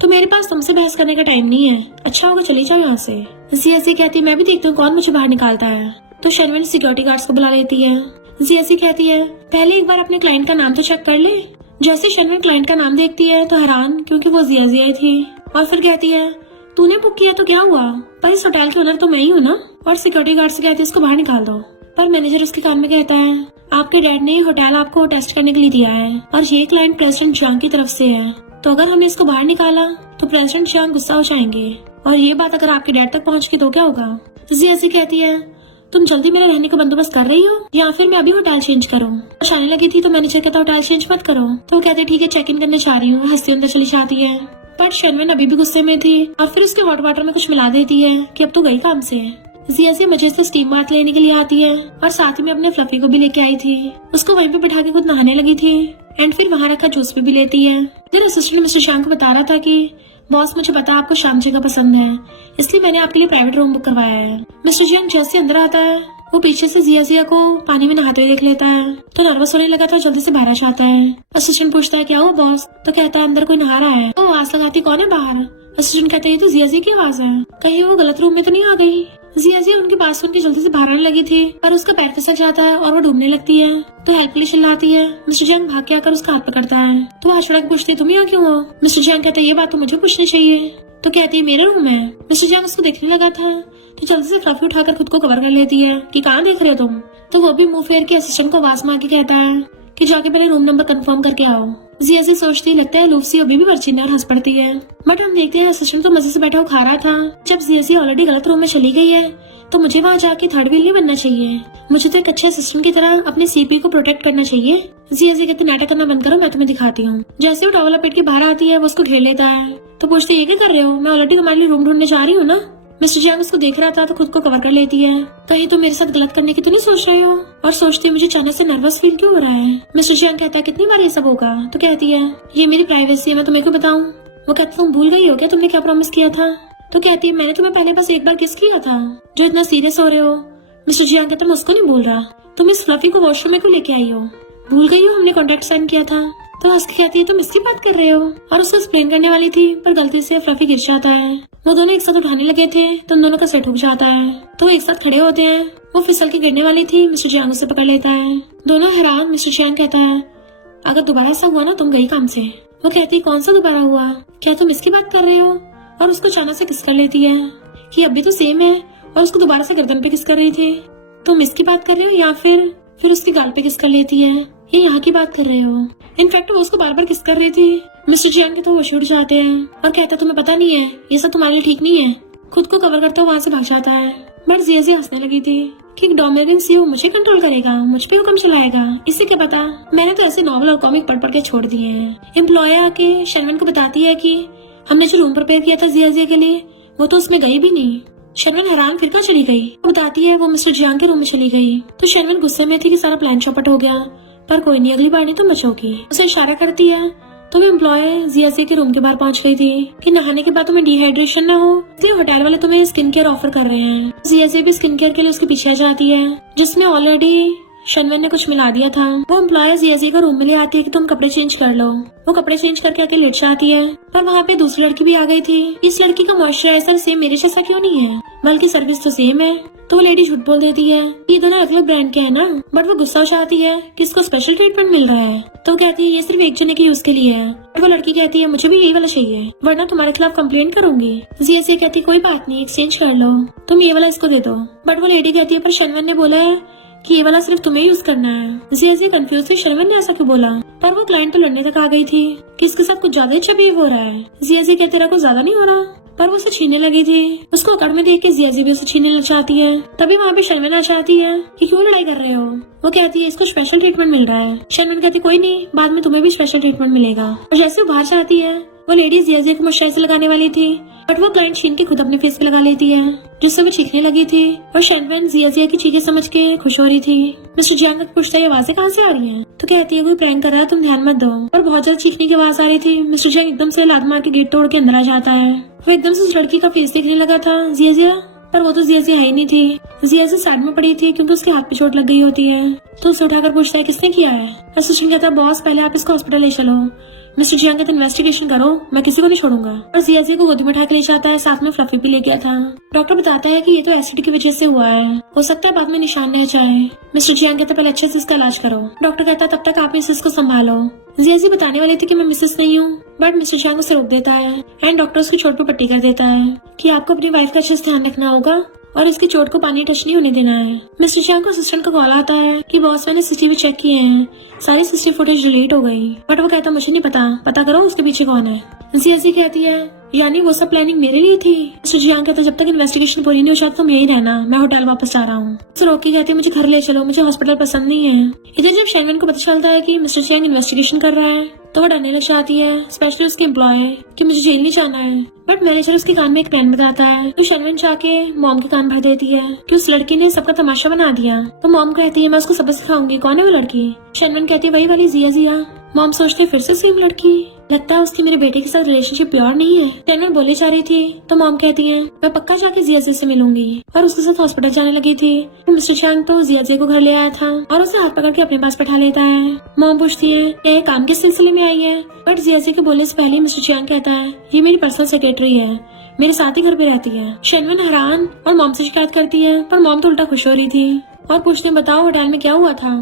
तो मेरे पास तुमसे बहस करने का टाइम नहीं है, अच्छा होगा चली जाओ यहाँ से। जिया कहती है, मैं भी देखती हूँ कौन मुझे बाहर निकालता है। तो शनवन सिक्योरिटी गार्ड्स को बुला लेती है। जिया कहती है, पहले एक बार अपने क्लाइंट का नाम तो चेक कर ले। जैसे शनवन क्लाइंट का नाम देखती है तो हैरान, क्योंकि वो जिया थी। और फिर कहती है, तूने बुक किया तो क्या हुआ, पर इस होटल के ओनर तो मैं ही हूँ ना। और सिक्योरिटी गार्ड से कहती है, इसको बाहर निकाल दो। पर मैनेजर उसके कान में कहता है, आपके डैड ने होटल आपको टेस्ट करने के लिए दिया है और ये क्लाइंट प्रेसिडेंट जियांग की तरफ से है, तो अगर हमने इसको बाहर निकाला तो प्रेसिडेंट जियांग गुस्सा हो जाएंगे, और ये बात अगर आपके डैड तक पहुँच गई तो क्या होगा। जिया कहती है, तुम जल्दी मेरे रहने का बंदोबस्त कर रही हो या फिर मैं अभी होटल चेंज करूँ? आने लगी थी तो मैनेजर कहता, होटल चेंज मत करो। तो वो कहते, ठीक है चेक इन करने जा रही हूँ। हंसती अंदर चली जाती है, पर शनवन अभी भी गुस्से में थी और फिर उसके हॉट वाटर में कुछ मिला देती है कि अब तो गई काम से। जिया मजे से स्टीम बाथ लेने के लिए आती है और साथ ही में अपने फ्लफी को भी लेके आई थी। उसको वहीं पे बिठा के खुद नहाने लगी थी एंड फिर वहाँ रखा जूस भी लेती है। फिर असिस्टेंट मिस्टर जियांग को बता रहा था कि बॉस मुझे पता आपको शाम जगह पसंद है, इसलिए मैंने आपके लिए प्राइवेट रूम बुक करवाया है। मिस्टर जियांग जैसे अंदर आता है वो पीछे से जिया को पानी में नहाते हुए देख लेता है तो नर्वस होने लगा था, जल्दी से बाहर आ जाता है। असिस्टेंट पूछता है, क्या हुआ बॉस? तो कहता है, अंदर कोई नहा रहा है। तो आवाज लगाती, कौन है बाहर? असिस्टेंट कहते हैं, तो जिया की आवाज है, कहीं वो गलत रूम में तो नहीं आ गई। जिया उनकी बात सुन के जल्दी से बाहर आने लगी थी, पर उसका पैर फिसल जाता है और वो डूबने लगती है। तो हेल्प के लिए चिल्लाती है। मिस्टर जियांग भाग के आकर उसका हाथ पकड़ता है। तो वो आश्चर्य पूछती, तुम यहाँ क्यों हो? मिस्टर जियांग कहते हैं, ये बात तो मुझे पूछनी चाहिए। तो कहती है, मेरा रूम है। मिस्टर जियांग उसको देखने लगा था तो जल्दी से फ्लफी उठाकर खुद को कवर कर लेती है कि कहाँ देख रहे हो तुम। तो वो भी मुंह फेर के असिस्टेंट को आवाज मार के कहता है कि जाके पहले रूम नंबर कंफर्म करके आओ। जिया सोचती, लगता है लूसी अभी भी वर्चीना और हंस पड़ती है। बट हम देखते हैं असिस्टेंट तो मजे से बैठा हुआ खा रहा था। जब जिया ऑलरेडी गलत रूम में चली गई है तो मुझे वहाँ जाके थर्ड व्हील नहीं बनना चाहिए, मुझे तो एक अच्छे असिस्टेंट की तरह अपने सीपी को प्रोटेक्ट करना चाहिए। जिया कहते, नाटक करना बंद करो, मैं तुम्हें दिखाती हूँ। जैसे वो टॉवल लपेट के बाहर आती है वो उसको घेर लेता है। तो पूछते, ये क्या कर रहे हो? मैं ऑलरेडी हमारे लिए रूम ढूंढने जा रही हूँ ना। मिस्टर जियांग उसको देख रहा था तो खुद को कवर कर लेती है, कहीं तो मेरे साथ गलत करने की तो नहीं सोच रहे हो? और सोचती मुझे अचानक से नर्वस फील क्यों हो रहा है। मिस्टर जियांग कहता है, कितनी बार ये सब होगा? तो कहती है, ये मेरी प्राइवेसी है, मैं तुम्हें क्यों बताऊं? वो कहता, तुम भूल गई हो क्या तुमने क्या प्रॉमिस किया था? तो कहती है, मैंने तुम्हें पहले बस एक बार किस किया था, जो इतना सीरियस हो रहे हो। मिस्टर जियांग कहता, मैं उसको नहीं भूल रहा, तुम इस फ्लफी को वॉशरूम में क्यों लेके आई हो? भूल गई हो हमने कॉन्ट्रैक्ट साइन किया था। तो हंस के कहती है, तुम इसकी बात कर रहे हो? और उसको एक्सप्लेन करने वाली थी पर गलती से फ्लफी गिर जाता है। वो दोनों एक साथ उठाने लगे थे तो उन दोनों का सेट उठ जाता है। तो वो एक साथ खड़े होते हैं। वो फिसल के गिरने वाली थी, मिस्टर जियांग उसे पकड़ लेता है। दोनों हैरान। मिस्टर जियांग कहता है, अगर दोबारा ऐसा हुआ ना तुम गई काम से। वो कहती कौन सा दोबारा हुआ, क्या तुम इसकी बात कर रहे हो? और उसको अचानक से किस कर लेती है कि अभी तो सेम है, और उसको दोबारा से गर्दन पे किस कर रही थी। तुम इसकी बात कर रहे हो या फिर उसकी गाल पे किस कर लेती है, ये यहाँ की बात कर रहे हो? इनफैक्ट वो उसको बार बार किस कर रही थी। मिस्टर जियांग के तो होश उड़ जाते हैं और कहता तुम्हें पता नहीं है ये सब तुम्हारे लिए ठीक नहीं है। खुद को कवर करते हुए वहाँ से भाग जाता है। बट जिया हंसने लगी थी कि डोमिनियन सीईओ मुझे कंट्रोल करेगा, मुझ पे हुक्म चलाएगा, इससे क्या पता। मैंने तो ऐसे नॉवल और कॉमिक पढ़ के छोड़ दिए हैं। एम्प्लॉय आके शर्मन को बताती है कि हमने जो रूम प्रिपेयर किया था जिया के लिए वो तो उसमें गई भी नहीं। शर्मन हैरान फिर कहाँ चली गई। बताती है वो मिस्टर जियांग के रूम में चली गई। तो शर्मन गुस्से में थी कि सारा प्लान चौपट हो गया, पर कोई नहीं, अगली बार नहीं तो बचोगी। उसे इशारा करती है तो भी एम्प्लॉय जिया के रूम के बाहर पहुंच गई थी कि नहाने के बाद तुम्हें डिहाइड्रेशन न हो, इसलिए होटल वाले तुम्हें स्किन केयर ऑफर कर रहे हैं। जिया भी स्किन केयर के लिए उसके पीछे जाती है जिसमें ऑलरेडी शर्मन ने कुछ मिला दिया था। वो एम्प्लॉय जिया को रूम में ले आती है कि तुम कपड़े चेंज कर लो। वो कपड़े चेंज करके आके लेट जाती है, पर वहाँ पे दूसरी लड़की भी आ गई थी। इस लड़की का मॉइस्चराइजर सेम मेरे जैसा क्यों नहीं है, बल्कि सर्विस तो सेम है। तो वो लेडी झूठ बोल देती है ये दोनों अलग अलग ब्रांड के है ना, बट वो गुस्सा उठाती है कि इसको स्पेशल ट्रीटमेंट मिल रहा है। तो कहती है ये सिर्फ एक जने के यूज के लिए है। और वो लड़की कहती है मुझे भी यही वाला चाहिए वरना तुम्हारे खिलाफ कंप्लेंट करूंगी। जिया कहती कोई बात नहीं, एक्सचेंज कर लो, तुम ये वाला इसको दे दो। बट वो लेडी कहती है पर शर्मन ने बोला है कि ये वाला सिर्फ तुम्हें यूज करना है। जिया कंफ्यूज थी शर्मन ने ऐसा क्यों बोला, पर वो क्लाइंट तो लड़ने तक आ गई थी कि इसके साथ कुछ ज्यादा अच्छा बिहेव हो रहा है। जिया कहते रहा कुछ ज्यादा नहीं हो रहा, पर वो उसे छीनने लगी थी। उसको अकड़ में देख के जिया भी उसे छीनने लग जाती है। तभी वहाँ पे शर्मन आ जाती है कि क्यों लड़ाई कर रहे हो। वो कहती है इसको स्पेशल ट्रीटमेंट मिल रहा है। शर्मन कहती कोई नहीं, बाद में तुम्हें भी स्पेशल ट्रीटमेंट मिलेगा। और जैसे वो बाहर जाती है वो लेडी जिया को मॉइस्चराइजर लगाने वाली थी, बट वो क्लाइंट छीन के खुद अपने फेस पे लगा लेती है, जिससे वो चीखने लगी थी। और शर्मन जिया की चीखें समझ के खुश हो रही थी। मिस्टर जियांग पूछता है आवाजें कहाँ से आ रही हैं? तो कहती है कोई प्रैंक कर रहा है, तुम ध्यान मत दो। और बहुत ज्यादा चीखने की आवाज आ रही थी। मिस्टर जियांग एकदम से लात मार के गेट तोड़ के अंदर आ जाता है। वो एकदम से उस लड़की का फेस देखने लगा था जिया, पर वो तो जिया है ही नहीं थी। जिया साइड में पड़ी थी क्योंकि उसके हाथ पे चोट लग गई होती है। तो उसे उठाकर पूछता है किसने किया है। सुशील कहता है बॉस पहले आप इसको हॉस्पिटल ले चलो। मिस्टर जियांग कहते इन्वेस्टिगेशन करो, मैं किसी को नहीं छोड़ूंगा। और जिया को गोदी में उठा के ले जाता है, साथ में फ्लफी भी ले गया था। डॉक्टर बताता है कि ये तो एसिड की वजह से हुआ है, हो सकता है बाद में निशान रह जाए। मिस्टर जियांग कहता पहले अच्छे से इसका इलाज करो। डॉक्टर कहता तब तक आप मिसेस को संभालो। जिया बताने वाली थी कि मैं मिसेस नहीं हूँ, बट मिस्टर जियांग उसे रोक देता है एंड डॉक्टर उसकी चोट पर पट्टी कर देता है कि आपको अपनी वाइफ का अच्छे से ध्यान रखना होगा और उसकी चोट को पानी टच नहीं होने देना है। मिस्टर जियांग को असिस्टेंट का कॉल आता है कि बॉस मैंने सीसीटीवी चेक किए हैं, सारी सीसीटीवी फुटेज डिलीट हो गई। बट वो कहता मुझे नहीं पता करो उसके पीछे कौन है। जिया कहती है यानी वो सब प्लानिंग मेरे लिए थी। मिस्टर जियांग कहता जब तक इन्वेस्टिगेशन पूरी नहीं हो जाती तो मैं यही रहना, मैं होटल वापस जा रहा हूँ। तो रोकी कहती है मुझे घर ले चलो, मुझे हॉस्पिटल पसंद नहीं है। इधर जब शर्मन को पता चलता है कि मिस्टर जियांग इन्वेस्टिगेशन कर रहा है तो वो डरने लग जाती है, स्पेशली उसके एम्प्लॉय कि मुझे जेल नहीं जाना है। बट मैनेजर उसके कान में एक प्लान बताता है तो शर्मन जाके मॉम के कान भर देती है कि उस लड़की ने सबका तमाशा बना दिया। तो मॉम कहती है मैं उसको सबक सिखाऊंगी। कौन है वो लड़की? शर्मन कहती है वही वाली जिया। मॉम सोचती है फिर से सेम लड़की, लगता है उसकी मेरे बेटे के साथ रिलेशनशिप प्योर नहीं है। शर्मन बोले जा रही थी तो मॉम कहती है मैं पक्का जाके जिया से मिलूंगी, और उसके साथ हॉस्पिटल जाने लगी थी। तो मिस्टर जियांग तो जिया को घर ले आया था और उसे हाथ पकड़ के अपने पास बैठा लेता है। मॉम पूछती है ये काम किस सिलसिले में आई है, बट जिया के बोलने से पहले मिस्टर जियांग कहता है ये मेरी पर्सनल सेक्रेटरी है, मेरे साथ ही घर पे रहती है। शर्मन हैरान और मॉम से शिकायत करती है, पर मॉम तो उल्टा खुश हो रही थी और पूछते बताओ होटल में क्या हुआ था।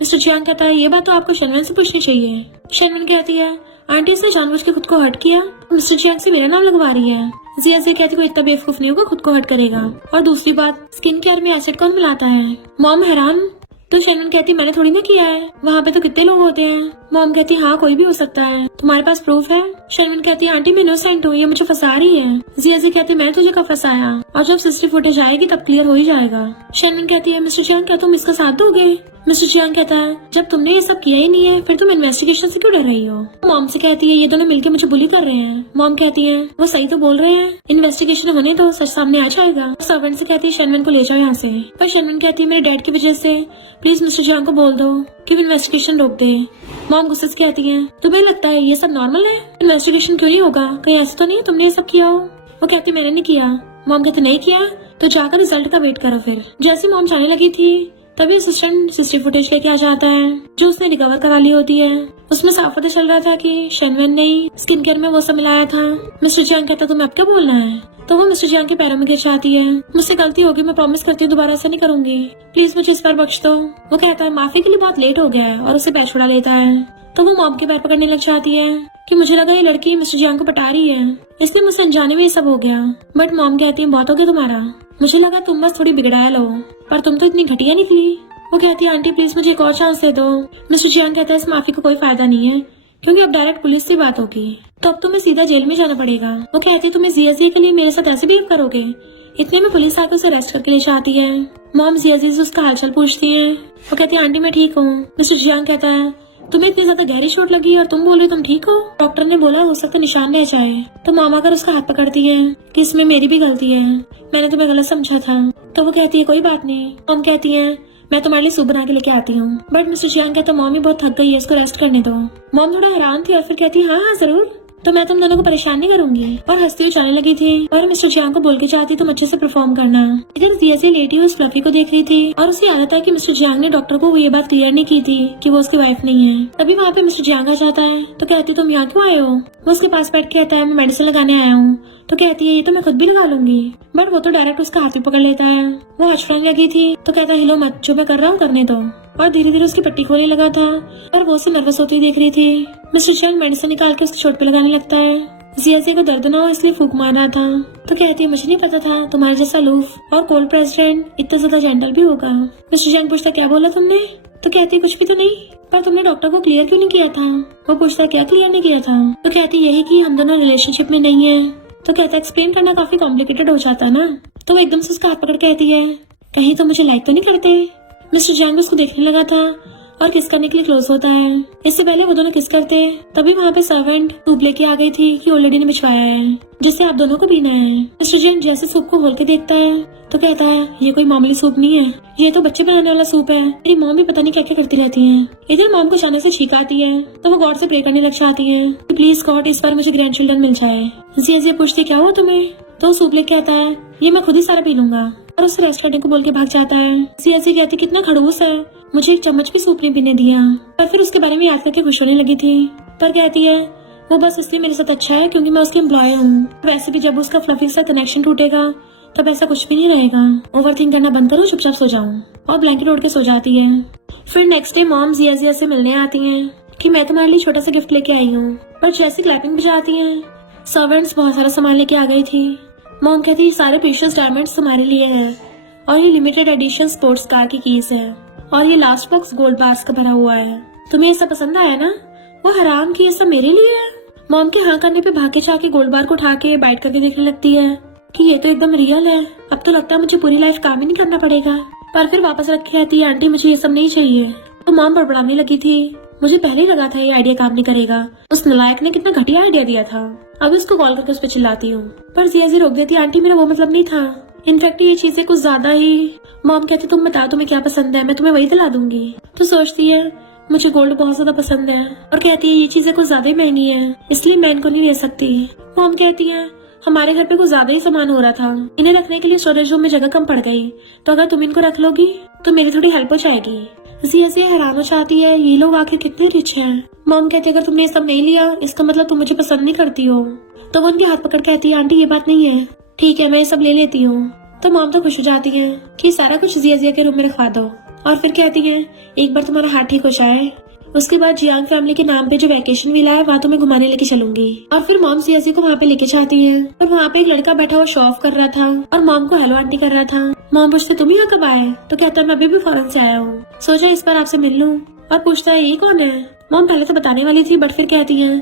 मिस्टर जियांग कहता है ये बात तो आपको शर्मन से पूछनी चाहिए। शर्मन कहती है आंटी इसने जानबूझ के खुद को हर्ट किया, मिस्टर जियांग से मेरा नाम लगवा रही है। जिया कहती कोई इतना बेवकूफ नहीं होगा खुद को हर्ट करेगा। और दूसरी बात स्किन केयर में एसिड कौन मिलाता है? मॉम हैरान। तो शर्मन कहती मैंने थोड़ी ना किया है, वहाँ पे तो कितने लोग होते हैं। मॉम कहती हाँ कोई भी हो सकता है, तुम्हारे पास प्रूफ है? शर्मन कहती है आंटी मैं इनोसेंट हूँ, ये मुझे फंसा रही है। जिया कहती मैंने तुझे कब फंसाया, और जब सीसीटीवी फुटेज आएगी तब क्लियर हो ही जाएगा। शर्मन कहती है मिस्टर जियांग क्या तुम इसका साथ दोगे? मिस्टर जियांग कहता है जब तुमने ये सब किया ही नहीं है फिर तुम इन्वेस्टिगेशन से क्यों डर रही हो? मॉम से कहती है ये दोनों मिलकर मुझे बुली कर रहे हैं। मॉम कहती है वो सही तो बोल रहे हैं, इन्वेस्टिगेशन होने तो सच सामने आ जाएगा। सर्वेंट से कहती है शर्मन को ले जाओ यहाँ से, पर शर्मन कहती है मेरे डैड की वजह से प्लीज मिस्टर जियांग को बोल दो कि इन्वेस्टिगेशन रोक दे। मॉम गुस्से से कहती है तुम्हें लगता है ये सब नॉर्मल है, इन्वेस्टिगेशन क्यों नहीं होगा, कहीं ऐसा तो नहीं तुमने ये सब किया हो? वो कहती मैंने नहीं किया। मॉम कहती नहीं किया तो जाकर रिजल्ट का वेट करो। फिर जैसे मॉम जाने लगी थी तभी असिस्टेंट सीसीटीवी फुटेज लेके आ जाता है जो उसने रिकवर करा ली होती है। उसमें साफ पता चल रहा था कि शनवन ने स्किन केयर में वो सब मिलाया था। मिस्टर जियांग कहता तुम्हें अब क्या बोलना है, तो वो मिस्टर जियांग के पैरों में गिर जाती है। मुझसे गलती होगी, मैं प्रॉमिस करती हूँ दोबारा ऐसा नहीं करूंगी, प्लीज मुझे इस बार बख्श दो। वो कहता है माफी के लिए बहुत लेट हो गया है और उसे पैर छुड़ा लेता है। तो वो मॉम के पैर पकड़ने लग जाती है कि मुझे लगा ये लड़की मिस्टर जियांग को पटा रही है, इसलिए मुझसे अनजाने में ये सब हो गया। बट मॉम कहती है बहुत हो गया तुम्हारा, मुझे लगा तुम बस थोड़ी बिगड़ायल हो, पर तुम तो इतनी घटिया निकली। वो कहती है आंटी प्लीज मुझे एक और चांस दे दो। मिस्टर जियांग कहता है इस माफी का कोई फायदा नहीं है, क्योंकि अब डायरेक्ट पुलिस से बात होगी, तो अब तुम्हें सीधा जेल में जाना पड़ेगा। वो कहती है तुम्हें जिया के लिए मेरे साथ ऐसे बिहेव करोगे। इतने में पुलिस आकर उसे अरेस्ट करके ले जाती है। मॉम जिया से उसका हालचाल पूछती है। वो कहती है आंटी मैं ठीक हूँ। मिस्टर जियांग कहता है तुम्हें इतनी ज्यादा गहरी चोट लगी और तुम बोल रही तुम ठीक हो, डॉक्टर ने बोला हो सकता निशान रह जाए। तो मामा कर उसका हाथ पकड़ती है कि इसमें मेरी भी गलती है, मैंने तुम्हें गलत समझा था। तो वो कहती है कोई बात नहीं। मॉम कहती है मैं तुम्हारे लिए सूप बना के लेके आती हूँ। बट मिस्टर जियांग कहता मॉमी बहुत थक गई है, इसको रेस्ट करने दो। मॉम थोड़ा हैरान थी और फिर कहती है हाँ जरूर, तो मैं तुम दोनों को परेशान नहीं करूंगी, और हंसती हुई जाने लगी थी। और मिस्टर जियांग को बोल के चाहती तुम अच्छे से परफॉर्म करना। इधर जिया से लेटी हुई उस फ्लफी को देख रही थी और उसे याद आता है कि मिस्टर जियांग ने डॉक्टर को ये बात क्लियर नहीं की थी कि वो उसकी वाइफ नहीं है। तभी वहाँ पे मिस्टर जियांग आ जाता है। तो कहती तुम यहाँ क्यों आए हो। वो उसके पास बैठ के कहता है मैं मेडिसिन लगाने आया हूँ। तो कहती है ये तो मैं खुद भी लगा लूंगी। बट वो तो डायरेक्ट उसका हाथ ही पकड़ लेता है। वो हचड़ाने लगी थी तो कहता है हिलो मत, जो मैं कर रहा हूँ करने दो। और धीरे धीरे उसकी पट्टी खोलने लगा था और वो उसे नर्वस होती देख रही थी। मिस्टर जियांग मेडिसिन निकाल के उसकी चोट पे लगाने लगता है। जिया को दर्द ना हो इसलिए फूंक मारा था। तो कहती है मुझे नहीं पता था तुम्हारे जैसा लूफ और कोल्ड प्रेसिडेंट इतना ज्यादा जेंटल भी होगा। मिस्टर जियांग पूछता क्या बोला तुमने। तो कहती कुछ भी तो नहीं, पर तुमने डॉक्टर को क्लियर क्यों नहीं किया था। वो पूछता क्या क्लियर नहीं किया था। तो कहती यही कि हम दोनों रिलेशनशिप में नहीं है। तो कहता एक्सप्लेन करना काफी कॉम्प्लिकेटेड हो जाता ना। तो वो एकदम से उसका हाथ पकड़ कहती है कहीं तो मुझे लाइक तो नहीं करते। मिस्टर जियांग उसको देखने लगा था और किस करने के लिए क्लोज होता है। इससे पहले वो दोनों किस करते, तभी वहाँ पे सर्वेंट सूप लेके आ गई थी कि ऑलरेडी ने भिजवाया है जिससे आप दोनों को पीना है। मिस्टर जियांग जैसे सूप को खोल के देखता है तो कहता है ये कोई मामूली सूप नहीं है, ये तो बच्चे बनाने वाला सूप है। मेरी मॉम भी पता नहीं क्या क्या करती रहती है। इधर मॉम को अचानक से छींक आती है तो वो गॉड से प्रे करने लग जाती है कि प्लीज गॉड इस बार मुझे ग्रैंड चिल्ड्रन मिल जाए। जिया पूछती क्या हुआ तुम्हें। तो सूप लेके कहता है ये मैं खुद ही सारा पी लूंगा और उसे रेस्ट करने को बोल के भाग जाता है। जिया कहती कितना खड़ूस है, मुझे एक चम्मच भी सूप नहीं पीने दिया। पर फिर उसके बारे में याद करके खुश होने लगी थी। पर कहती है वो बस इसलिए मेरे साथ अच्छा है क्योंकि मैं उसकी एम्प्लॉय हूँ। वैसे भी जब उसका फ्लफी से कनेक्शन टूटेगा तब ऐसा कुछ भी नहीं रहेगा। ओवर थिंक करना बंद करो, चुपचाप सो जाऊं। और ब्लैंकेट ओढ़ के सो जाती है। फिर नेक्स्ट डे मॉम जिया से मिलने आती है कि मैं तुम्हारे लिए छोटा सा गिफ्ट लेके आई हूँ। पर जैसी क्लैपिंग बजाती है सर्वेंट्स बहुत सारा सामान लेके आ गई थी। मॉम कहती है सारे प्रीशियस डायमंड्स तुम्हारे लिए है और ये लिमिटेड एडिशन स्पोर्ट्स कार की कीज है और ये लास्ट बॉक्स गोल्ड बार्स का भरा हुआ है। तुम्हें ये सब पसंद आया ना। वो हराम की ये सब मेरे लिए है। मॉम के हाँ करने पे भागे जाके गोल्ड बार को उठा के बाइट करके देखने लगती है कि ये तो एकदम रियल है। अब तो लगता है मुझे पूरी लाइफ काम ही नहीं करना पड़ेगा। पर फिर वापस रखे आती है आंटी मुझे ये सब नहीं चाहिए। तो मॉम बड़बड़ाने लगी थी मुझे पहले ही लगा था ये आइडिया काम नहीं करेगा। उस नालायक ने कितना घटिया आइडिया दिया था। अब उसको कॉल करके उस पर चिल्लाती हूँ पर जिया रोक देती आंटी मेरा वो मतलब नहीं था। इनफैक्ट ये चीजें कुछ ज्यादा ही। मॉम कहती तुम बताओ तुम्हें क्या पसंद है, मैं तुम्हें वही दिला दूंगी। तो सोचती है मुझे गोल्ड बहुत ज्यादा पसंद है और कहती है ये चीजें कुछ ज्यादा ही महंगी है इसलिए मैं इनको नहीं ले सकती। मॉम कहती है हमारे घर पे कुछ ज्यादा ही सामान हो रहा था, इन्हें रखने के लिए स्टोरेज रूम में जगह कम पड़ गई, तो अगर तुम इनको रख लोगी तो मेरी थोड़ी हेल्प हो जाएगी। जिया हैरान हो जाती है ये लोग आखिर कितने रिच हैं। मॉम कहती है अगर तुमने ये सब नहीं लिया इसका मतलब तुम मुझे पसंद नहीं करती हो। तो वो उनके हाथ पकड़ कहती है आंटी ये बात नहीं है, ठीक है मैं ये सब ले लेती हूँ। तो मॉम तो खुश हो जाती है कि सारा कुछ जिया के रूम में रखवा दो और फिर कहती है एक बार तुम्हारा हाथ ठीक हो जाए उसके बाद जियांग फैमिली के नाम पे जो वैकेशन विला है वहाँ तुम्हें घुमाने लेके चलूंगी। और फिर मॉम जिया को वहाँ पे लेके जाती है और वहाँ पे एक लड़का बैठा हुआ शो ऑफ कर रहा था और मॉम को हेलो आंटी कर रहा था। मॉम पूछते तुम यहाँ कब आए। तो कहता है मैं अभी भी फॉरेन से आया हूँ, सोचा इस बार आपसे मिल लूं। और पूछता है ये कौन है। मॉम पहले तो बताने वाली थी बट फिर कहती है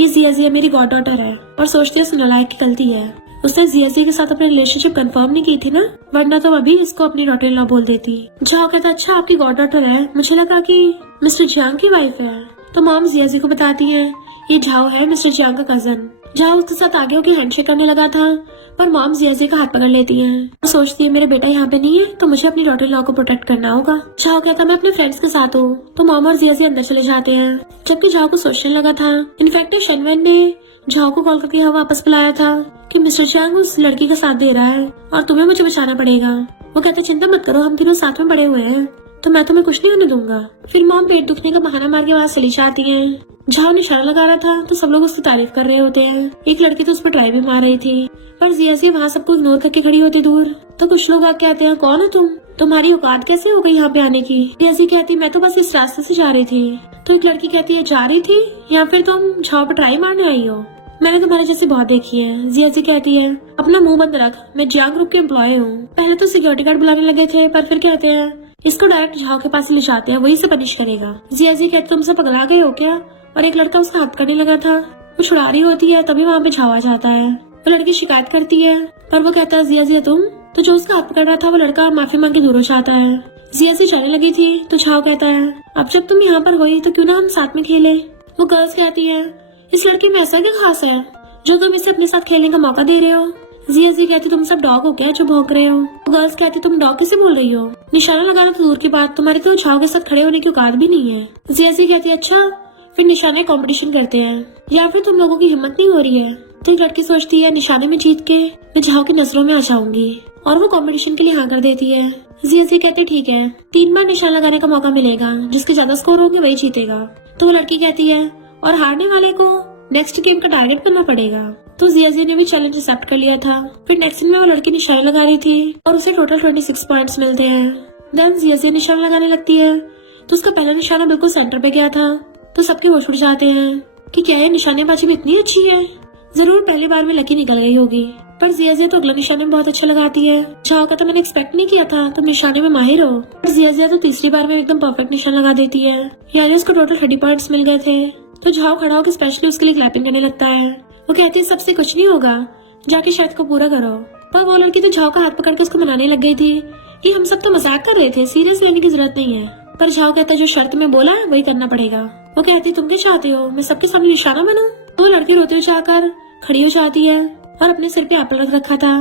ये जिया मेरी गॉड डॉटर है और सोचती है नालायक की गलती है, उसने जिया के साथ अपनी रिलेशनशिप कंफर्म नहीं की थी ना, वरना तो अभी इसको अपनी डॉटर इन लॉ बोल देती। जाओ कहता अच्छा आपकी गॉड डॉटर है, मुझे लगा कि मिस्टर जियांग की वाइफ है। तो मॉम जिया को बताती है ये झाओ है मिस्टर जियांग का कजन। झाओ उसके साथ आगे होकर हैंडशेक करने लगा था पर मॉम जिया का हाथ पकड़ लेती है और सोचती है मेरे बेटा यहाँ पे नहीं है तो मुझे अपनी डॉटर इन लॉ को प्रोटेक्ट करना होगा। झाओ कहता मैं अपने फ्रेंड्स के साथ हूँ। तो मॉम और जिया अंदर चले जाते हैं जबकि झाओ को सोचने लगा था। इनफैक्ट शनवन ने झाओ को कॉल करके यहाँ वापस बुलाया था कि मिस्टर जियांग उस लड़की का साथ दे रहा है और तुम्हें मुझे बचाना पड़ेगा। वो कहते चिंता मत करो हम तीनों साथ में पड़े हुए हैं। तो मैं तुम्हें कुछ नहीं होने दूंगा। फिर मॉम पेट दुखने का बहाना मार के वहाँ चली जाती है। झाओ निशाना लगा रहा था तो सब लोग उसकी तारीफ कर रहे होते हैं। एक लड़की तो उस पर ट्राई भी मार रही थी, पर जिया वहाँ सबको इग्नोर करके खड़ी होती दूर। तो कुछ लोग आके आते हैं, कौन हो तुम, तुम्हारी औकात कैसे हो गई यहाँ पे आने की। जिया कहती मैं तो बस इस रास्ते से जा रही थी। तो एक लड़की कहती है जा रही थी या फिर तुम झाओ पर ट्राई मारने आई हो, मैंने तुम्हारे जैसी बहुत देखी है। जिया कहती है अपना मुंह बंद रख, मैं जियांग ग्रुप के एम्प्लॉय हूँ। पहले तो सिक्योरिटी गार्ड बुलाने लगे थे, पर फिर कहते हैं इसको डायरेक्ट झाओ के पास ले जाते हैं, वही से पनिश करेगा। जिया कहते तुम सब पगला गए हो क्या। और एक लड़का उसका हाथ करने लगा था, वो छुड़ा रही होती है, तभी वहाँ पे झाओ आ जाता है। वो लड़की शिकायत करती है, पर वो कहता है जिया तुम। तो जो उसका हाथ पकड़ रहा था वो लड़का माफी मांग के दूर हो जाता है। जिया जाने लगी थी तो झाओ कहता है अब जब तुम यहाँ पर हुई तो क्यों ना हम साथ में खेले। वो गर्ल्स कहती है इस लड़के में ऐसा क्या खास है जो तुम इसे अपने साथ खेलने का मौका दे रहे हो। जिया कहती तुम सब डॉग हो क्या जो भौंक रहे हो। गर्ल्स कहती तुम डॉग किसे बोल रही हो, निशाना लगाना तो दूर की बात, तुम्हारे तो झाओ के साथ खड़े होने की औकात भी नहीं है। जिया कहती अच्छा फिर निशाने कंपटीशन करते हैं, या फिर तुम लोगों की हिम्मत नहीं हो रही है। तो एक लड़की सोचती है निशाने में जीत के मैं झाओ की नजरों में आ जाऊंगी, और वो कंपटीशन के लिए हाँ कर देती है। जिया कहते ठीक है 3 बार निशान लगाने का मौका मिलेगा, जिसके ज्यादा स्कोर होंगे वही जीतेगा। तो वो लड़की कहती है और हारने वाले को नेक्स्ट गेम का टारगेट करना पड़ेगा। तो जिया ने भी चैलेंज एक्सेप्ट कर लिया था। फिर नेक्स्ट दिन में वो लड़की निशाना लगा रही थी और उसे टोटल 26 पॉइंट्स मिलते हैं। देन जिया निशाना लगाने लगती है तो उसका पहला निशाना बिल्कुल सेंटर पे गया था। तो सबके होश उड़ जाते हैं कि क्या ये निशानेबाजी भी इतनी अच्छी है, जरूर पहली बार में लकी निकल गई होगी। पर जिया तो अगला निशाने में बहुत अच्छा लगाती है। झाओ का तो मैंने एक्सपेक्ट नहीं किया था, तुम निशाने में माहिर हो। पर जिया तो तीसरी बार में एकदम परफेक्ट निशान लगा देती है, यानी उसको टोटल 30 पॉइंट्स मिल गए थे। तो झाओ खड़ा होकर स्पेशली उसके लिए क्लैपिंग करने लगता है। वो कहती है सबसे कुछ नहीं होगा, जाके शर्त को पूरा करो। पर वो लड़की तो झाओ का हाथ पकड़ के उसको मनाने लग गई थी कि हम सब तो मजाक कर रहे थे, सीरियस लेने की जरूरत नहीं है। पर झाओ कहता है जो शर्त में बोला है वही करना पड़ेगा। वो कहती तुम क्या चाहते हो, मैं सबके सामने निशाना बनूं। वो लड़की रोते हुए जाकर खड़ी हो जाती है और अपने सिर पे एप्पल रख रखा था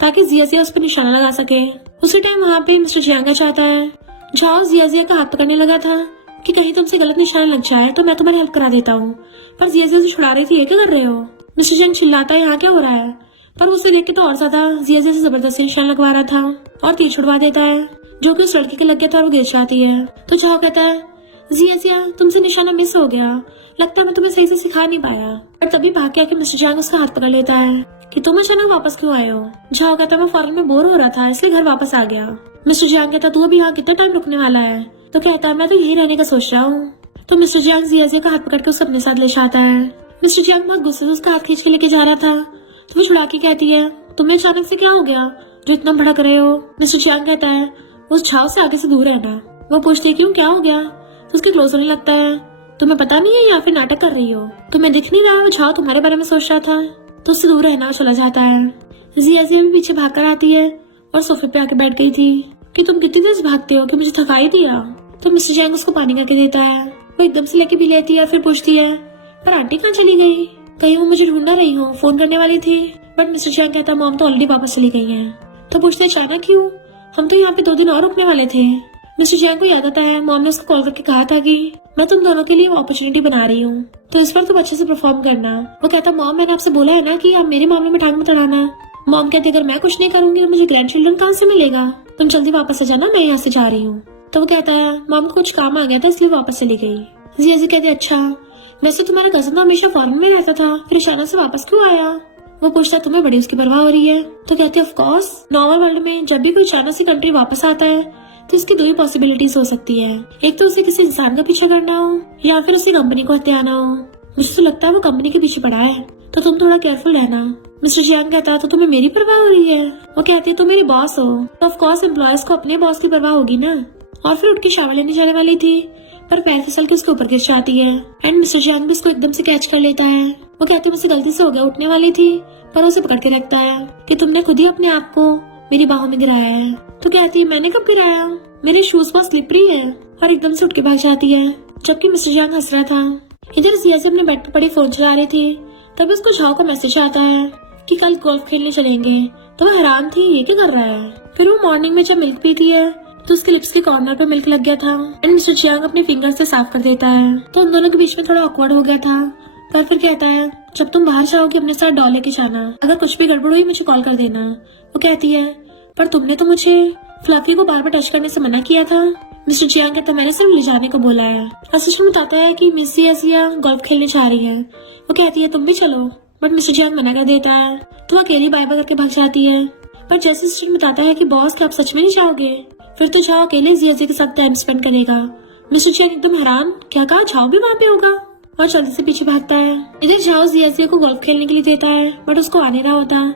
ताकि जिया उस पर निशाना लगा सके। उसी टाइम वहाँ पे मिस्टर जियांग चाहता है। झाओ जिया का हाथ पकड़ने लगा था कि कहीं तुमसे गलत निशाना लग जाए तो मैं तुम्हारी हेल्प करा देता हूँ, पर जिया से छुड़ा रही थी, ये क्या कर रहे हो। मिस्टर जियांग चिल्लाता है यहाँ क्या हो रहा है, पर उसे देख के तो और ज्यादा जिया से जबरदस्ती निशाना लगवा रहा था और तीर छुड़वा देता है, जो कि उस लड़की के लग गया था और वो गिर जाती है। तो झाओ कहता है जिया तुमसे निशाना मिस हो गया, लगता है मैं तुम्हें सही से सिखा नहीं पाया। और तभी भाग के आके मिस्टर जियांग उसका हाथ पकड़ लेता है कि तुम अचानक वापस क्यों आए हो। झाओ कहता मैं फॉरेन में बोर हो रहा था इसलिए घर वापस आ गया। मिस्टर जियांग कहता तू अभी यहाँ कितना टाइम रुकने वाला है। तो कहता मैं तो यही रहने का सोच रहा हूँ। तो मिस्टर जियांग जिया का हाथ पकड़ के उसको अपने साथ ले जाता है। मिस्टर जियांग बहुत गुस्से से उसका हाथ खींच के लेके जा रहा था तो वो छुड़ा के कहती है तुम्हें अचानक से क्या हो गया जो इतना भड़क रहे हो। मिस्टर जियांग कहता है उस झाओ से आगे से दूर रहना। वो पूछती है क्यों क्या हो गया। तो उसके क्लोज होने लगता है तुम्हें पता नहीं है या फिर नाटक कर रही हो, तुम्हें दिख नहीं रहा वो झाओ तुम्हारे बारे में सोच रहा था। तो उससे दूर रहना चला जाता है। जिया भी पीछे भाग कर आती है और सोफे पे आके बैठ गई थी कि तुम कितनी तेज भागते हो कि मुझे थकाई दिया। तो मिस्टर जियांग उसको पानी करके देता है। वो एकदम से लेके भी लेती है, फिर पूछती है पर आंटी कहाँ चली गई, कहीं वो मुझे ढूंढ रही हो, फोन करने वाली थी। बट मिस्टर जियांग कहता मॉम तो ऑलरेडी वापस चली गई है। तो पूछते अचानक क्यों, हम तो यहाँ पे 2 दिन और रुकने वाले थे। मिस्टर जियांग को याद आता है मॉम ने उसको कॉल करके कहा था कि मैं तुम दोनों के लिए अपॉर्चुनिटी बना रही हूँ, तो इस पर तुम अच्छे से परफॉर्म करना। वो कहता मॉम मैंने आपसे बोला है ना कि आप मेरे मामले में टांग मत अड़ाना। मॉम कहती अगर मैं कुछ नहीं करूंगी तो मुझे ग्रैंड चिल्ड्रन कहाँ से मिलेगा, तुम जल्दी वापस आ जाना, मैं यहाँ से जा रही हूँ। तो वो कहता है मॉम को कुछ काम आ गया था इसलिए वापस चली गई। जिया कहते अच्छा वैसे तुम्हारा कजन तो हमेशा फॉरेन में रहता था, फिर अचानक से वापस क्यों आया। वो पूछता तुम्हें बड़ी उसकी परवाह हो रही है। तो कहते ऑफ कोर्स नॉर्मल वर्ल्ड में जब भी कोई अचानक से कंट्री वापस आता है तो इसकी 2 ही पॉसिबिलिटीज हो सकती है, एक तो उसे किसी इंसान का पीछा करना हो या फिर उसी कंपनी को हत्या आना हो। मुझे तो लगता है वो कंपनी के पीछे पड़ा है, तो तुम थोड़ा केयरफुल रहना। मिस्टर जियांग कहता तो तुम्हें मेरी परवाह हो रही है। वो कहती है तुम मेरी बॉस हो, तो ऑफ कोर्स एम्प्लॉयज को अपने बॉस की परवाह होगी ना। और फिर उठ के शावर लेने जाने वाली थी पर पैर फिसल के उसके ऊपर गिर जाती है एंड मिस्टर जियांग भी उसको एकदम से कैच कर लेता है। वो कहती है मुझसे गलती से हो गया, उठने वाली थी, पर उसे पकड़ के रखता है कि तुमने खुद ही अपने आप को मेरी बाहों में गिराया है। तो कहती है मैंने कब गिराया, मेरे शूज बहुत स्लिपरी है, और एकदम से उठ के भाग जाती है जबकि मिस्टर जियांग हंस रहा था। इधर जिया अपने बेड पर पड़ी फोन चला रही थी, तभी उसको झाओ का मैसेज आता है कि कल गोल्फ खेलने चलेंगे। तो वो हैरान थी ये क्या कर रहा है। फिर वो मॉर्निंग में जब मिल्क पीती है तो उसके लिप्स के कॉर्नर पे मिल्क लग गया था एंड मिस्टर जियांग अपने फिंगर से साफ कर देता है। तो उन दोनों के बीच में थोड़ा ऑकवर्ड हो गया था, पर फिर कहता है जब तुम बाहर जाओगे अपने साथ डॉल लेके जाना, अगर कुछ भी गड़बड़ हुई मुझे कॉल कर देना। वो कहती है पर तुमने तो मुझे फ्लफी को बार बार टच करने से मना किया था। मिस्टर जियांग कहता मैंने सिर्फ ले जाने को बोला है। असिस्टेंट बताता है कि मिस जिया गोल्फ खेलने जा रही है। वो कहती है तुम भी चलो, बट मिस्टर जियांग मना कर देता है। तो वो अकेली बाय बाय करके भाग जाती है। पर जैसे असिस्टेंट बताता है कि बॉस क्या आप सच में नहीं जाओगे, फिर तो झाओ अकेले जिया के साथ टाइम स्पेंड करेगा। मिस्टर जियांग एकदम हैरान, क्या कहा झाओ भी वहाँ पे होगा, और जल्दी से पीछे भागता है। इधर झाओ जिया को गोल्फ खेलने के लिए देता है, बट उसको आने रहा होता।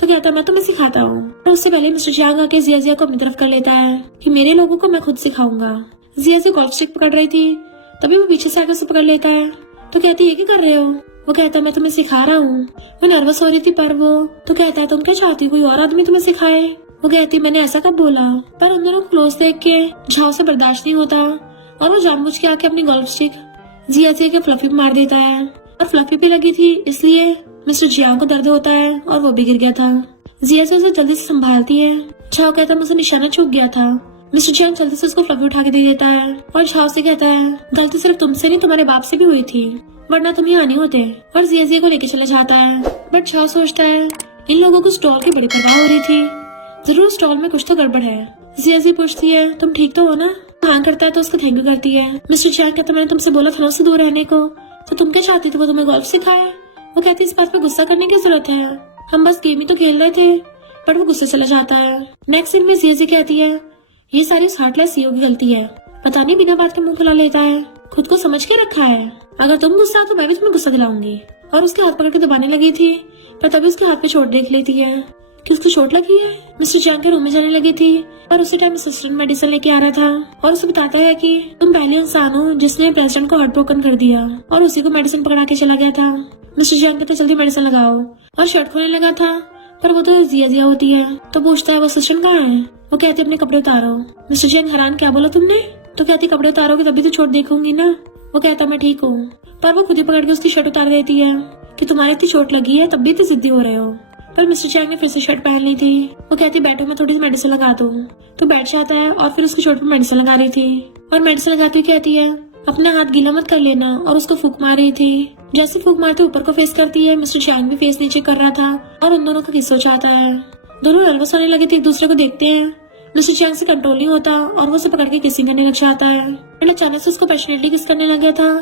तो कहता मैं तुम्हें सिखाता हूँ। तो उससे पहले मिस्टर जियांग आके जिया को अपनी तरफ कर लेता है कि मेरे लोगों को मैं खुद सिखाऊंगा। जिया गोल्फ स्टिक पकड़ रही थी, तभी वो पीछे से आकर उसे पकड़ लेता है। तो कहती है क्या कर रहे हो? वो कहता है मैं तुम्हें सिखा रहा हूँ। मैं नर्वस हो रही थी पर वो तो कहता है तुम क्या चाहती हो कोई और आदमी तुम्हें सिखाए? वो कहती मैंने ऐसा कब बोला? पर उन दोनों को क्लोज देख के झाओ से बर्दाश्त नहीं होता और वो जानबूझ के आके अपनी गोल्फ स्टिक जिया के फ्लफी पे मार देता है। और फ्लफी पे लगी थी इसलिए मिस्टर जियांग को दर्द होता है और वो भी गिर गया था। जिया उसे जल्दी से संभालती है। झाओ कहता मुझे निशाना चूक गया था। मिस्टर जियांग जल्दी से उसको फ्लफी उठा के दे देता है और झाओ से कहता है गलती सिर्फ तुमसे नहीं तुम्हारे बाप से भी हुई थी, वरना तुम यहाँ नहीं होते। और जिया को लेके चले जाता है। बट झाओ सोचता है इन लोगों को स्टॉल की बड़ी परवाह हो रही थी, जरूर स्टॉल में कुछ तो गड़बड़ है। जिया पूछती है तुम ठीक तो हो ना? हाँ करता है तो उसको थैंक यू करती है। मिस्टर जियांग कहता मैंने तुमसे बोला था ना उससे दूर रहने को, तो तुम क्या चाहती थी वो तुम्हें गोल्फ सिखाए? वो कहती इस बात पे गुस्सा करने की जरूरत है, हम बस गेम ही तो खेल रहे थे। बट वो गुस्से चला जाता है। नेक्स्ट सीन में जिया कहती है ये सारी उस हार्टलेस सीईओ की गलती है, पता नहीं बिना बात के मुंह खुला लेता है, खुद को समझ के रखा है, अगर तुम गुस्सा तो मैं भी तुम्हें गुस्सा दिलाऊंगी। और उसके हाथ पकड़ के दबाने लगी थी, पर तभी उसके हाथ पे चोट देख लेती है कि उसकी चोट लगी है। मिस्टर जियांग के रूम में जाने लगी थी पर उसी टाइम असिस्टेंट मेडिसिन लेके आ रहा था और उसे बताता है कि तुम पहले इंसान हो जिसने प्रेसिडेंट को हार्ट ब्रोकन कर दिया, और उसी को मेडिसिन पकड़ा के चला गया था। मिस्टर जियांग कहते जल्दी मेडिसिन लगाओ, और शर्ट खोलने लगा था पर वो तो जिया होती है। तो पूछता है वो असिस्टेंट कहाँ है? वो कहती अपने कपड़े उतारो। मिस्टर जियांग हैरान क्या बोला तुमने? तो कहती कपड़े उतारोगे तभी तो चोट देखूंगी ना। वो कहता मैं ठीक हूँ, पर वो खुद ही पकड़ के उसकी शर्ट उतार देती है कि तुम्हारे इतनी चोट लगी है तब भी इतनी जिद्दी हो रहे हो। पर मिस्टर जियांग ने फिर से शर्ट पहन ली थी। वो कहती बैठो मैं थोड़ी सी मेडिसिन लगा दूँ। तो बैठ जाता है और फिर उसकी चोट पर मेडिसिन लगा रही थी, और मेडिसिन लगाती हुई कहती है अपना हाथ गीला मत कर लेना, और उसको फूंक मार रही थी। जैसे फूंक मारते ऊपर को फेस करती है, मिस्टर जियांग भी फेस नीचे कर रहा था और उन दोनों का किस हो जाता है। दोनों नर्वस होने लगे थे, एक दूसरे को देखते हैं। मिस्टर जियांग से कंट्रोल नहीं होता और वो उसे पकड़ के किसिंग करने लग जाता है। फिर अचानक से उसको पैशनेटली किस करने लग गया था,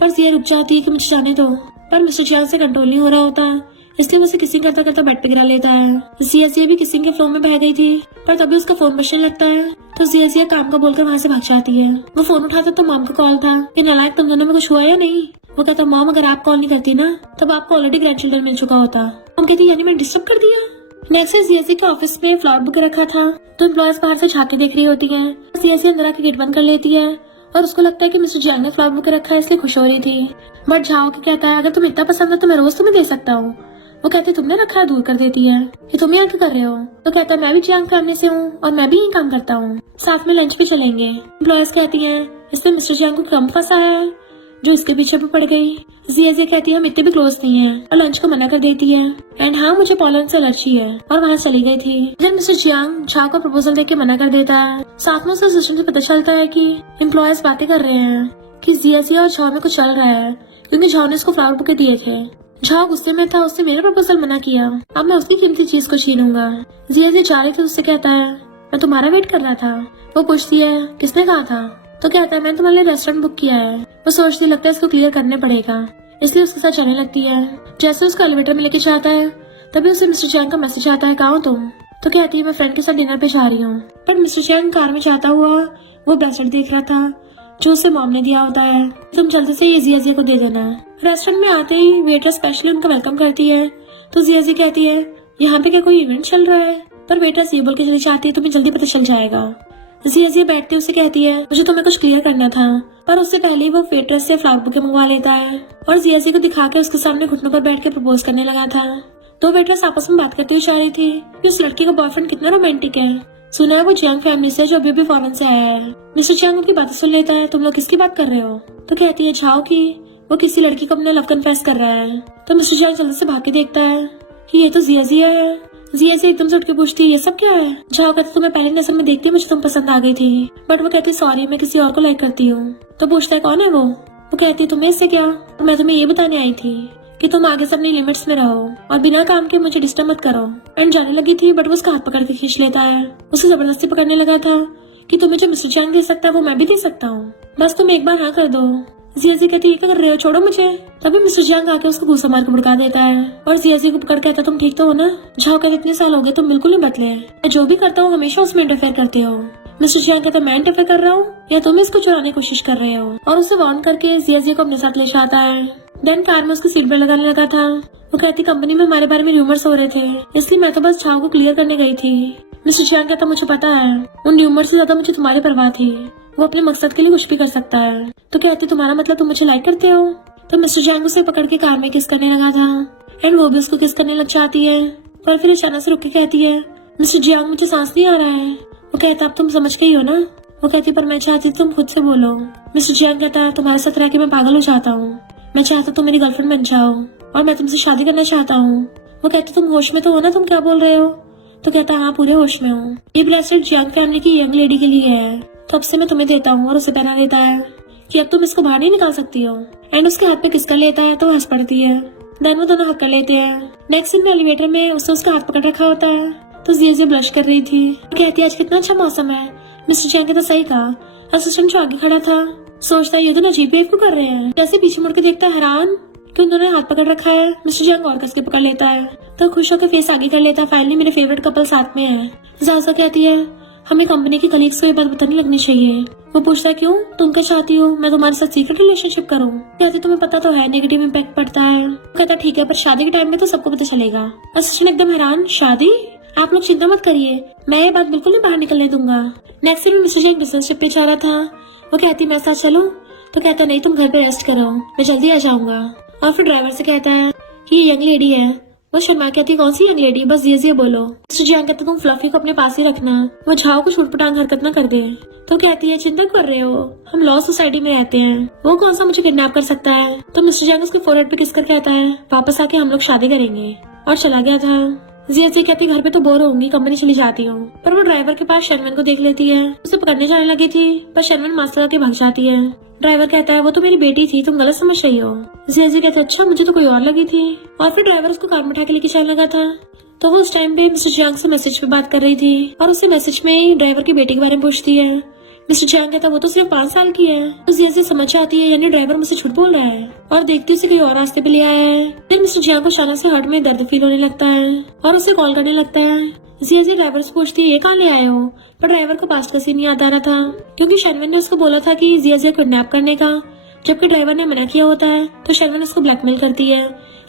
पर जिया रुक जाती है कि मुझे जाने दो, पर मिस्टर जियांग से कंट्रोल नहीं हो रहा होता, इसलिए वो उसे किसिंग करता करता बेड पे गिरा लेता है। जिया भी किसिंग के फ्लो में बह गई थी, पर तभी उसका फोन बजने लगता है। तो जिया काम का बोलकर वहाँ से भाग जाती है। वो फोन उठाता तो मॉम का कॉल था कि नालायक तुम दोनों में कुछ हुआ या नहीं? वो कहता मॉम अगर आप कॉल नहीं करती ना तब आपको ऑलरेडी ग्रैंड चिल्ड्रन मिल चुका होता। मॉम कहती यानी मैंने डिस्टर्ब कर दिया। नेक्स्ट जिया के ऑफिस में फ्लावर बुक रखा था, तो एम्प्लॉयज बाहर से झांके देख रही होती है। जिया अंदर आके गेट बंद कर लेती है और उसको लगता है कि मिस्टर जियांग ने फ्लावर बुक रखा है, इसलिए खुश हो रही थी। बट झाओ के कहता है अगर तुम इतना पसंद है तो मैं रोज तुम्हें दे सकता हूँ। वो कहते तुमने रखा है, दूर कर देती है कि तुम यहाँ क्या कर रहे हो? तो कहता है मैं भी जियांग फैमिली से हूँ और मैं भी यही काम करता हूँ, साथ में लंच पे चलेंगे। एम्प्लॉयज कहती है इसलिए मिस्टर जियांग को क्रम फंसा है जो इसके पीछे भी पड़ गई। जिया कहती है हम इतने भी क्लोज नहीं है और लंच को मना कर देती है। एंड हाँ मुझे पॉलन से एलर्जी है, और वहाँ चली गई थी। फिर मिस्टर जियांग झाओ का प्रपोजल देख के मना कर देता है। साथ में उसे असिस्टेंट से पता चलता है कि एम्प्लॉयज बातें कर रहे हैं कि जिया और झाओ में कुछ चल रहा है, क्योंकि झाओ ने उसको फ्लावर बुके दिए थे। झाओ गुस्से में था, उसने मेरा प्रपोजल मना किया, अब मैं उसकी कीमती चीज को छीनूंगा। जिया जा रही थी, उससे कहता है मैं तुम्हारा वेट कर रहा था। वो पूछती है किसने कहा था? तो कहता है मैंने तुम्हारे लिए रेस्टोरेंट बुक किया है। वो सोचती लगता है इसको क्लियर करने पड़ेगा, इसलिए उसके साथ चलने लगती है। जैसे उसको एलिवेटर में लेके जाता है तभी उसे मिस्टर जियांग का मैसेज आता है कहाँ हो तुम? तो कहती है मैं फ्रेंड के साथ डिनर पे जा रही हूँ। पर मिस्टर जियांग कार में जाता हुआ वो ब्रेसलेट देख रहा था जो उसे मॉम ने दिया होता है, तुम जल्दी से ये जिया को दे देना। रेस्टोरेंट में आते ही वेटर स्पेशली उनका वेलकम करती है। तो जिया कहती है यहाँ पे क्या कोई इवेंट चल रहा है? पर वेटर्स ये बोल के चली जाती है तुम्हें जल्दी पता चल जाएगा। जिया बैठती उसे कहती है मुझे तुम्हें कुछ क्लियर करना था, पर उससे पहले वो वेटर्स से फ्लावर बुके मंगवा लेता है और जिया को दिखा के उसके सामने घुटनों पर बैठ के प्रपोज करने लगा था। दो वेटर्स आपस में बात करती हुई जा रही थी कि उस लड़की का बॉयफ्रेंड कितना रोमांटिक है, सुना है वो जियांग फैमिली से जो अभी भी फॉरेन से आया है। मिस्टर जियांग उनकी बातें सुन लेता है। तुम लोग किसकी बात कर रहे हो? तो कहती है झाओ की, वो किसी लड़की को अपना लव कन्फेस कर रहा है। तो मिस्टर जियांग जल्दी से भाग के देखता है कि ये तो जिया है। जिया एकदम से उठ के पूछती है ये सब क्या है? झाओ कहती तुम्हें पहले नजर में देखती मुझे तुम पसंद आ गई थी, बट वो कहती सॉरी मैं किसी और को लाइक करती हूँ। तो पूछता है कौन है वो? वो कहती तुम्हें इससे क्या? तो मैं तुम्हें ये बताने आई थी कि तुम आगे से अपनी लिमिट्स में रहो और बिना काम के मुझे डिस्टर्ब मत करो। एंड जाने लगी थी बट वो उसका हाथ पकड़ के खींच लेता है। उसे जबरदस्ती पकड़ने लगा था कि तुम्हें जो मिस्टर चैंग दे सकता है वो मैं भी दे सकता हूँ, बस तुम एक बार हाँ कर दो। जियाजी कहती है क्या कर रहे हो, छोड़ो मुझे। तभी मिस्टर जैंग आके उसको घूसा मार के भड़का देता है और जियाजी को पकड़ कहता है तुम ठीक तो हो ना। झाओ कहते इतने साल हो गए तुम बिल्कुल नहीं बदले, मैं जो भी करता हूँ हमेशा उसमें इंटरफेयर करते हो। मिस्टर जैंग कहता मैं इंटरफेयर कर रहा हूँ या तुम इसको चुराने की कोशिश कर रहे हो, और उसे वार्न करके जियाजी को अपने साथ ले जाता है। देन कार में उसकी सीट बेल्ट लगाने लगा था। वो कहती कंपनी में हमारे बारे में र्यूमर्स हो रहे थे, इसलिए मैं तो बस झाओ को क्लियर करने गई थी। मिस्टर जैंग कहता मुझे पता है, उन र्यूमर से ज्यादा मुझे तुम्हारी परवाह थी, वो अपने मकसद के लिए कुछ भी कर सकता है। तो कहती तुम्हारा मतलब तुम मुझे लाइक करते हो। तो मिस्टर जैंग उसे पकड़ के कार में किस करने लगा था एंड वो भी उसको किस करने लग जाती है, पर फिर अचानक से रुक के कहती है मिस्टर जैंग मुझे सांस नहीं आ रहा है। वो कहता अब तुम समझ गई हो ना। वो कहती पर मैं चाहती तुम खुद से बोलो। मिस्टर जैंग कहता तुम्हारे साथ रह के मैं पागल हो जाता हूँ, मैं चाहता तुम मेरी गर्लफ्रेंड बन जाओ और मैं तुमसे शादी करना चाहता हूँ। वो कहती तुम होश में तो हो ना, तुम क्या बोल रहे हो। तो कहता हाँ पूरे होश में हूँ। ये ब्रेसलेट जैंग फैमिली की यंग लेडी के लिए है, तो अब से मैं तुम्हें देता हूँ, और उसे पहना देता है कि अब तुम इसको बाहर नहीं निकाल सकती हो। एंड उसके हाथ पे किस कर लेता है तो हंस पड़ती है। देन वो दोनों हक कर लेते हैं। नेक्स्ट सीन में एलिवेटर में उसने उसका हाथ पकड़ रखा होता है, तो जियाजी ब्लश कर रही थी। वो कहती है आज कितना अच्छा मौसम है। मिस्टर जैंग ने तो सही कहा। असिस्टेंट जो आगे खड़ा था सोचता है ये तो अजीब बेवकूफ कर रहे हैं, जैसे पीछे मुड़ के देखता है हैरान कि उन दोनों ने हाथ पकड़ रखा है। मिस्टर जैंग और कस के पकड़ लेता है तो खुश होकर फेस आगे कर लेता है, फाइनली मेरे फेवरेट कपल साथ में है। जाजा कहती है हमें कंपनी के कलीग्स को ये बात बतानी लगनी चाहिए। वो पूछता है क्यों, तुम क्या चाहती हो मैं तुम्हारे साथ सीक्रेट रिलेशनशिप करूं। कहती तुम्हें पता तो है नेगेटिव इम्पैक्ट पड़ता है। कहता ठीक है पर शादी के टाइम में तो सबको पता चलेगा। असिस्टेंट एकदम हैरान शादी, आप लोग चिंता मत करिए, मैं ये बात बिल्कुल नहीं बाहर निकलने दूंगा। Next day mister जैंग business trip पे जा रहा था। वो कहती मैं साथ चलूं, तो कहता नहीं तुम घर पे रेस्ट करो, मैं जल्दी आ जाऊंगा। और फिर ड्राइवर से कहता है कि ये यंग लेडी है। वो शर्मा कहती कौन सी यंग लेडी, बस ये बोलो। मिस्टर जैंग कहता तुम फ्लफी को अपने पास ही रखना, वो झाओ को छूटपटांग हरकत न कर दे। तो कहती है चिंता कर रहे हो, हम लॉ सोसाइटी में रहते हैं, वो कौन सा मुझे किडनैप कर सकता है। तो मिस्टर जैंग उसके फोरहेड पे किस कर कहता है वापस आके हम लोग शादी करेंगे, और चला गया था। जियाजी कहती घर पे तो बोर होंगी, कंपनी चली जाती हूँ। पर वो ड्राइवर के पास शर्मन को देख लेती है, उसे पकड़ने जाने लगी थी पर शर्मन मास्क लगा के भाग जाती है। ड्राइवर कहता है वो तो मेरी बेटी थी, तुम गलत समझ रही हो। जियाजी कहते अच्छा मुझे तो कोई और लगी थी। और फिर ड्राइवर उसको कार में उठा के लेके चलने लगा था। तो वो उस टाइम पे मिस्टर जैंग से मैसेज पे बात कर रही थी और उसे मैसेज में ही ड्राइवर की बेटी के बारे में पूछती है। मिस्टर जैंग कहता वो तो सिर्फ 5 साल की है। तो जियाजी समझ जाती है यानी ड्राइवर मुझसे झूठ बोल रहा है, और देखती उसे कोई और रास्ते पे ले आया है। फिर मिस्टर जैंग को अचानक से हार्ट में दर्द फील होने लगता है और उसे कॉल करने लगता है। जियाजी ड्राइवर से पूछती है ये कहाँ ले आए हो, पर ड्राइवर को पास्ट का सीन याद आ रहा था क्योंकि शर्मन ने उसको बोला था कि जियाजी को किडनैप करने का, जबकि ड्राइवर ने मना किया होता है। तो शर्मन उसको ब्लैकमेल करती है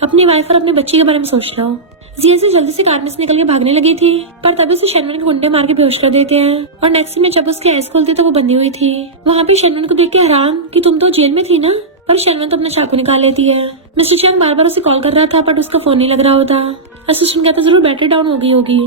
अपनी वाइफ और अपने बच्चे के बारे में सोच लो। जियाजी जल्दी से कार में से निकल के भागने लगी थी, पर तभी से शर्मन को गुंडे मार के बेहोश कर देते हैं। और नेक्स्ट में जब उसकी आइज खोलती तो वो बंधी हुई थी। वहाँ पे शर्मन को देख के हैरान कि तुम तो जेल में थी ना, पर शर्मन तो अपना चाकू निकाल लेती है। मिस्टर जैंग बार बार उसे कॉल कर रहा था बट उसका फोन नहीं लग रहा होता। असिस्टेंट कहता जरूर बैटरी डाउन हो गई होगी।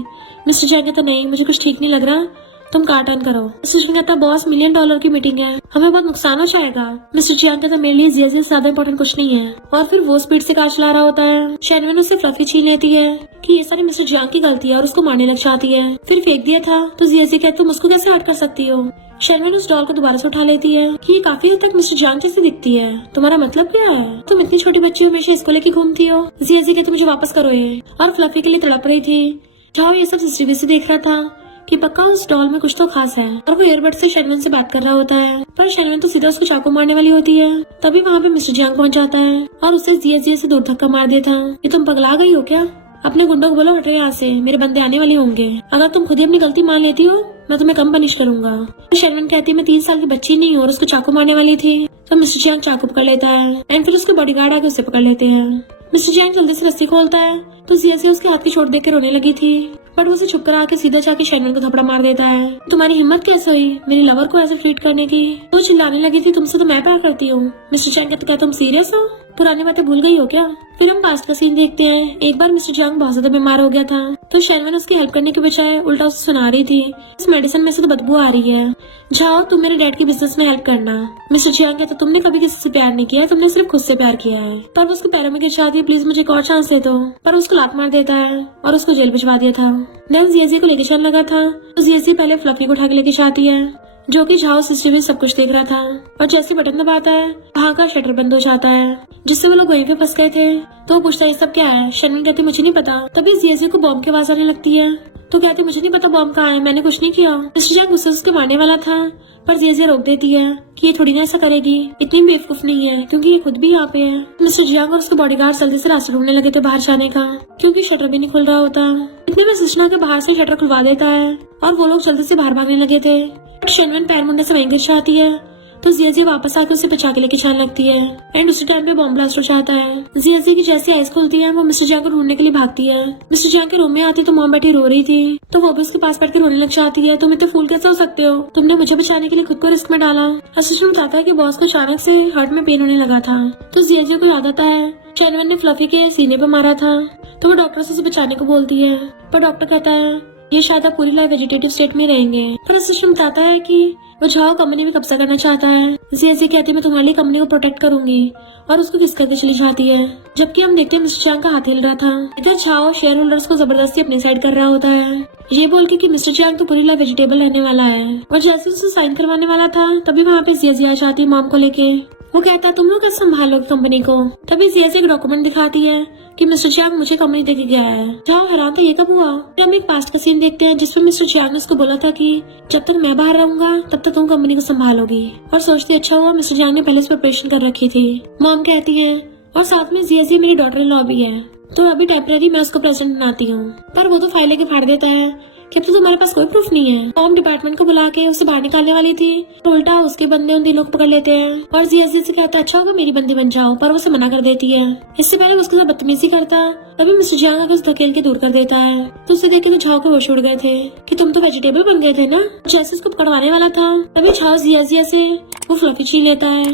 मिस्टर जैंग कहता नहीं मुझे कुछ ठीक नहीं लग रहा, तुम कार टर्न करो। असिस्टेंट कहता बॉस $1 मिलियन की मीटिंग है, हमें बहुत नुकसान हो जाएगा। मिस्टर जैंग कहता मेरे लिए जियाजी से ज्यादा इम्पोर्टेंट कुछ नहीं है। और फिर वो स्पीड से कार चला रहा होता है। शर्मन उससे फ्लफी छीन लेती है कि ये सारी मिस्टर जैंग की गलती है और उसको मारने लग जाती है। फिर फेंक दिया था तो जियाजी कहती तुम उसको कैसे हर्ट कर सकती हो। शर्मन उस डॉल को दोबारा से उठा लेती है कि ये काफी हद तक मिस्टर जैंग जैसी दिखती है, तुम्हारा मतलब क्या है, तुम इतनी छोटी बच्ची हमेशा इसको लेके घूमती हो। जियाजी कहती मुझे वापस करो ये, और फ्लफी के लिए तड़प रही थी। जाओ ये सब सीसीटीवी से देख रहा था कि पक्का उस डॉल में कुछ तो खास है, और वो ईयरबड से शर्मन से बात कर रहा होता है, पर शर्मन तो सीधा उसको चाकू मारने वाली होती है। तभी वहाँ पे मिस्टर जैंग पहुँच जाता है और उसे जियाजी से 2 धक्का मार देता। ये तुम पगला गई हो क्या, अपने गुंडों को बोलो हटो यहाँ से, मेरे बंदे आने वाले होंगे, अगर तुम खुद ही अपनी गलती मान लेती हो मैं तुम्हें कम पनिश करूंगा। शर्मन कहती है मैं 3 साल की बच्ची नहीं हूँ और उसको चाकू मारने वाली थी। तो मिस्टर जैंग चाकू पकड़ लेता है एंड फिर उसके बॉडीगार्ड आके उसे पकड़ लेते हैं। मिस्टर जैंग जल्दी से रस्सी खोलता है तो जियाजी उसके हाथ की चोट देख के रोने लगी थी, बट वो उसे छुप कर आके सीधा जाके शर्मन को थपड़ा मार देता है। तुम्हारी हिम्मत कैसे हुई मेरी लवर को ऐसे ट्रीट करने की। वो चिल्लाने लगी थी तुमसे तो मैं प्यार करती हूँ। मिस्टर जैंग कहते क्या तुम सीरियस हो, पुरानी बातें भूल गई हो क्या। फिर हम पास्ट का सीन देखते हैं। एक बार मिस्टर जैंग बहुत ज्यादा बीमार हो गया था, तो शर्मन उसकी हेल्प करने के बजाय उल्टा उसे सुना रही थी इस मेडिसिन में से तो बदबू आ रही है, जाओ तुम मेरे डैड के बिजनेस में हेल्प करना। मिस्टर जैंग कहता तुमने कभी किसी से प्यार नहीं किया, तुमने सिर्फ खुद से प्यार किया है। पर वो उसके पैरों में गिर जाती है प्लीज मुझे एक और चांस दे दो, पर उसको लात मार देता है और उसको जेल भिजवा दिया था। देन जियाजी को लेके चलने लगा था तो जियाजी पहले फ्लफी को उठा के लेके जाती है जो कि झाओ सीसीटीवी सब कुछ देख रहा था, और जैसे बटन दबाता है वहाँ का शटर बंद हो जाता है जिससे वो लोग वहीं पे फंस गए थे। तो वो पूछता है ये सब क्या है। शर्मिन कहती मुझे नहीं पता। तभी जियाजी को बॉम्ब की आवाज आने लगती है। तो कहती मुझे नहीं पता बॉम्ब कहाँ है, मैंने कुछ नहीं किया। मिस्टर जैंग गुस्से से उसके मारने वाला था पर जियाजी रोक देती है कि ये थोड़ी ना ऐसा करेगी, इतनी बेवकूफ नहीं है क्योंकि ये खुद भी यहाँ पे है। मिस्टर जैंग और उसके बॉडीगार्ड जल्दी से रास्ता ढूंढने लगे थे बाहर जाने का क्योंकि शटर भी नहीं खुल रहा होता। इतने में सिस्टना के बाहर से शटर खुलवा देता है और वो लोग जल्दी से बाहर भागने लगे थे। बट शनवन पैर मुंडे से वहीं गिर जाती है तो जियाजी वापस आकर उसे बचा के लेके जाने लगती है एंड उसी टाइम पे बॉम्ब ब्लास्ट हो जाता है। जियाजी की जैसी आइज खुलती है वो मिस्टर जैंग को ढूंढने के लिए भागती है। मिस्टर जैंग के रूम में आती तो मॉम बैठी रो रही थी तो वो भी उसके पास बैठ के रोने लग जाती है। तुम इतने फूल कैसे हो सकते हो, तुमने मुझे बचाने के लिए खुद को रिस्क में डाला। असिस्टेंट बताता है कि बॉस को अचानक से हार्ट में पेन होने लगा था तो जियाजी को याद आता है शनवन ने फ्लफी के सीने पे मारा था तो वो डॉक्टर से उसे बचाने को बोलती है पर डॉक्टर कहता है ये शायद आप पूरी लाइफ वेजिटेटिव स्टेट में रहेंगे। पर असिस्टेंट बताता है कि वो झाओ कंपनी में कब्जा करना चाहता है। जियाजी कहती है मैं तुम्हारे लिए कंपनी को प्रोटेक्ट करूंगी और उसको किस करके चली जाती है। जबकि हम देखते हैं मिस्टर जैंग का हाथ हिल रहा था। इधर झाओ शेयर होल्डर्स को जबरदस्ती अपनी साइड कर रहा होता है ये बोल के कि मिस्टर जैंग तो पूरी लाइफ वेजिटेबल रहने वाला है। और जैसे उसे साइन करवाने वाला था तभी वहाँ पे जियाजी आ जाती है मॉम को लेके। वो कहता है तुम लोग कैसे संभालोगे कंपनी को। तभी जियाजी एक डॉक्यूमेंट दिखाती है कि मिस्टर जैंग मुझे कंपनी देके गया है। जाओ हैरान था ये कब हुआ। फिर हम एक पास्ट का सीन देखते हैं जिसमें मिस्टर जैंग ने उसको बोला था कि जब तक मैं बाहर रहूंगा तब तक तुम कंपनी को संभालोगी। और सोचती अच्छा हुआ मिस्टर जैंग ने पहले से प्रिपरेशन कर रखी थी। मॉम कहती है और साथ में जियाजी मेरी डॉटर इन लॉ भी है तो अभी टेम्पररी मैं उसको प्रेसिडेंट बनाती हूँ। पर वो तो फाइल लेके फाड़ देता है कि अब तो तुम्हारे पास कोई प्रूफ नहीं है। मॉम डिपार्टमेंट को बुला के उसे बाहर निकालने वाली थी तो उल्टा उसके बंदे उन तीनों को पकड़ लेते हैं और जियाजी से कहता है अच्छा होगा मेरी बंदी बन जाओ पर वो उसे मना कर देती है। इससे पहले उसके साथ बदतमीजी करता तभी मिस्टर जैंग आकर उसे धकेल के दूर कर देता है तो उसे देख के तो झाओ के होश उड़ गए थे कि तुम तो वेजिटेबल बन गए थे ना। जैसे उसको पकड़वाने वाला था तभी झाओ जियाजी से वो फ्लफी छीन लेता है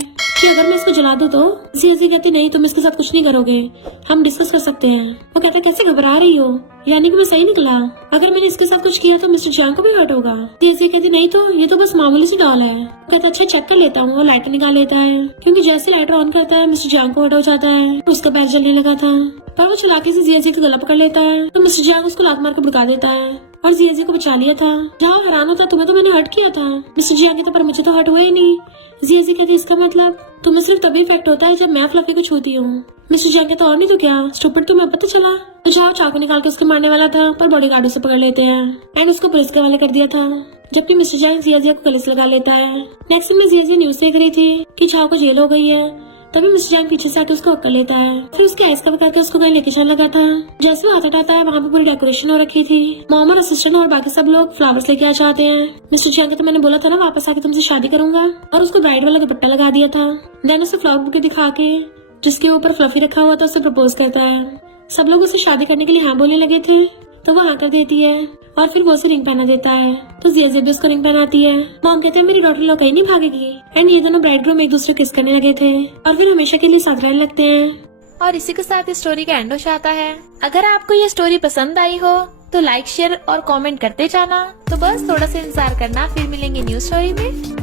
कि अगर मैं इसको जला दूं तो। जियाजी कहती नहीं तुम इसके साथ कुछ नहीं करोगे, हम डिस्कस कर सकते हैं। वो कहता कैसे घबरा रही हो, यानी कि मैं सही निकला, अगर मैंने इसके साथ कुछ किया तो मिस्टर जैंग को भी हर्ट होगा। जियाजी कहती नहीं तो ये तो बस मामूली सी डॉल है। वो कहता अच्छा चेक कर लेता हूँ। वो लाइटर निकाल लेता है क्योंकि जैसे लाइटर ऑन करता है मिस्टर जैंग को हर्ट हो जाता है तो उसका पैर जलने लगा था पर वो चलाके से जियाजी का गला पकड़ लेता है तो मिस्टर जैंग उसको लात मार कर भड़का देता है और जियाजी को बचा लिया था। जाओ हैरान होता तुम्हें तो मैंने हर्ट किया था। मिस्टर जैंग कहता पर मुझे तो हर्ट हुआ ही नहीं। जियाजी कहती इसका मतलब तुम्हें सिर्फ तभी इफेक्ट होता है जब मैं फ्लफी को छूती हूँ। मिस्टर जैंग कहता और नहीं तो क्या स्टूपिड तुम्हें पता चला। तो जाओ चाकू निकाल के उसके मारने वाला था पर बॉडीगार्ड उसे पकड़ लेते हैं एंड उसको पुलिस के हवाले कर दिया था जबकि मिस्टर जैंग जियाजी को गले से लगा लेता है। नेक्स्ट में जियाजी न्यूज देख रही थी कि झाओ को जेल हो गई है तभी मिस्टर जैंग पीछे से आके उसको अक्ल लेता है फिर उसके आइस कवर करके उसको कहीं लेके चलने लगा था। जैसे वो हाथ उठाता है वहाँ पे पूरी डेकोरेशन हो रखी थी। मॉम और असिस्टेंट और बाकी सब लोग फ्लावर्स लेके आ जाते हैं। मिस्टर जैंग को तो मैंने बोला था ना वापस आके तुमसे शादी करूंगा और उसको ब्राइड वाला दुपट्टा लगा दिया था। देन उसे फ्लावर बुके दिखा के जिसके ऊपर फ्लफी रखा हुआ था उसे प्रपोज करता है। सब लोग उसे शादी करने के लिए हाँ बोलने लगे थे तो वो हाँ कर देती है और फिर वो उसे रिंग पहना देता है तो जियाजी भी उसको रिंग पहनाती है। मॉम कहते हैं मेरी डॉटर लोग कहीं नहीं भागेगी एंड ये दोनों ब्राइड ग्रूम एक दूसरे को किस करने लगे थे और फिर हमेशा के लिए साथ रहने लगते हैं। और इसी के साथ इस स्टोरी का एंड हो जाता है। अगर आपको ये स्टोरी पसंद आई हो तो लाइक शेयर और कमेंट करते जाना। तो बस थोड़ा सा इंतजार करना, फिर मिलेंगे न्यू स्टोरी में।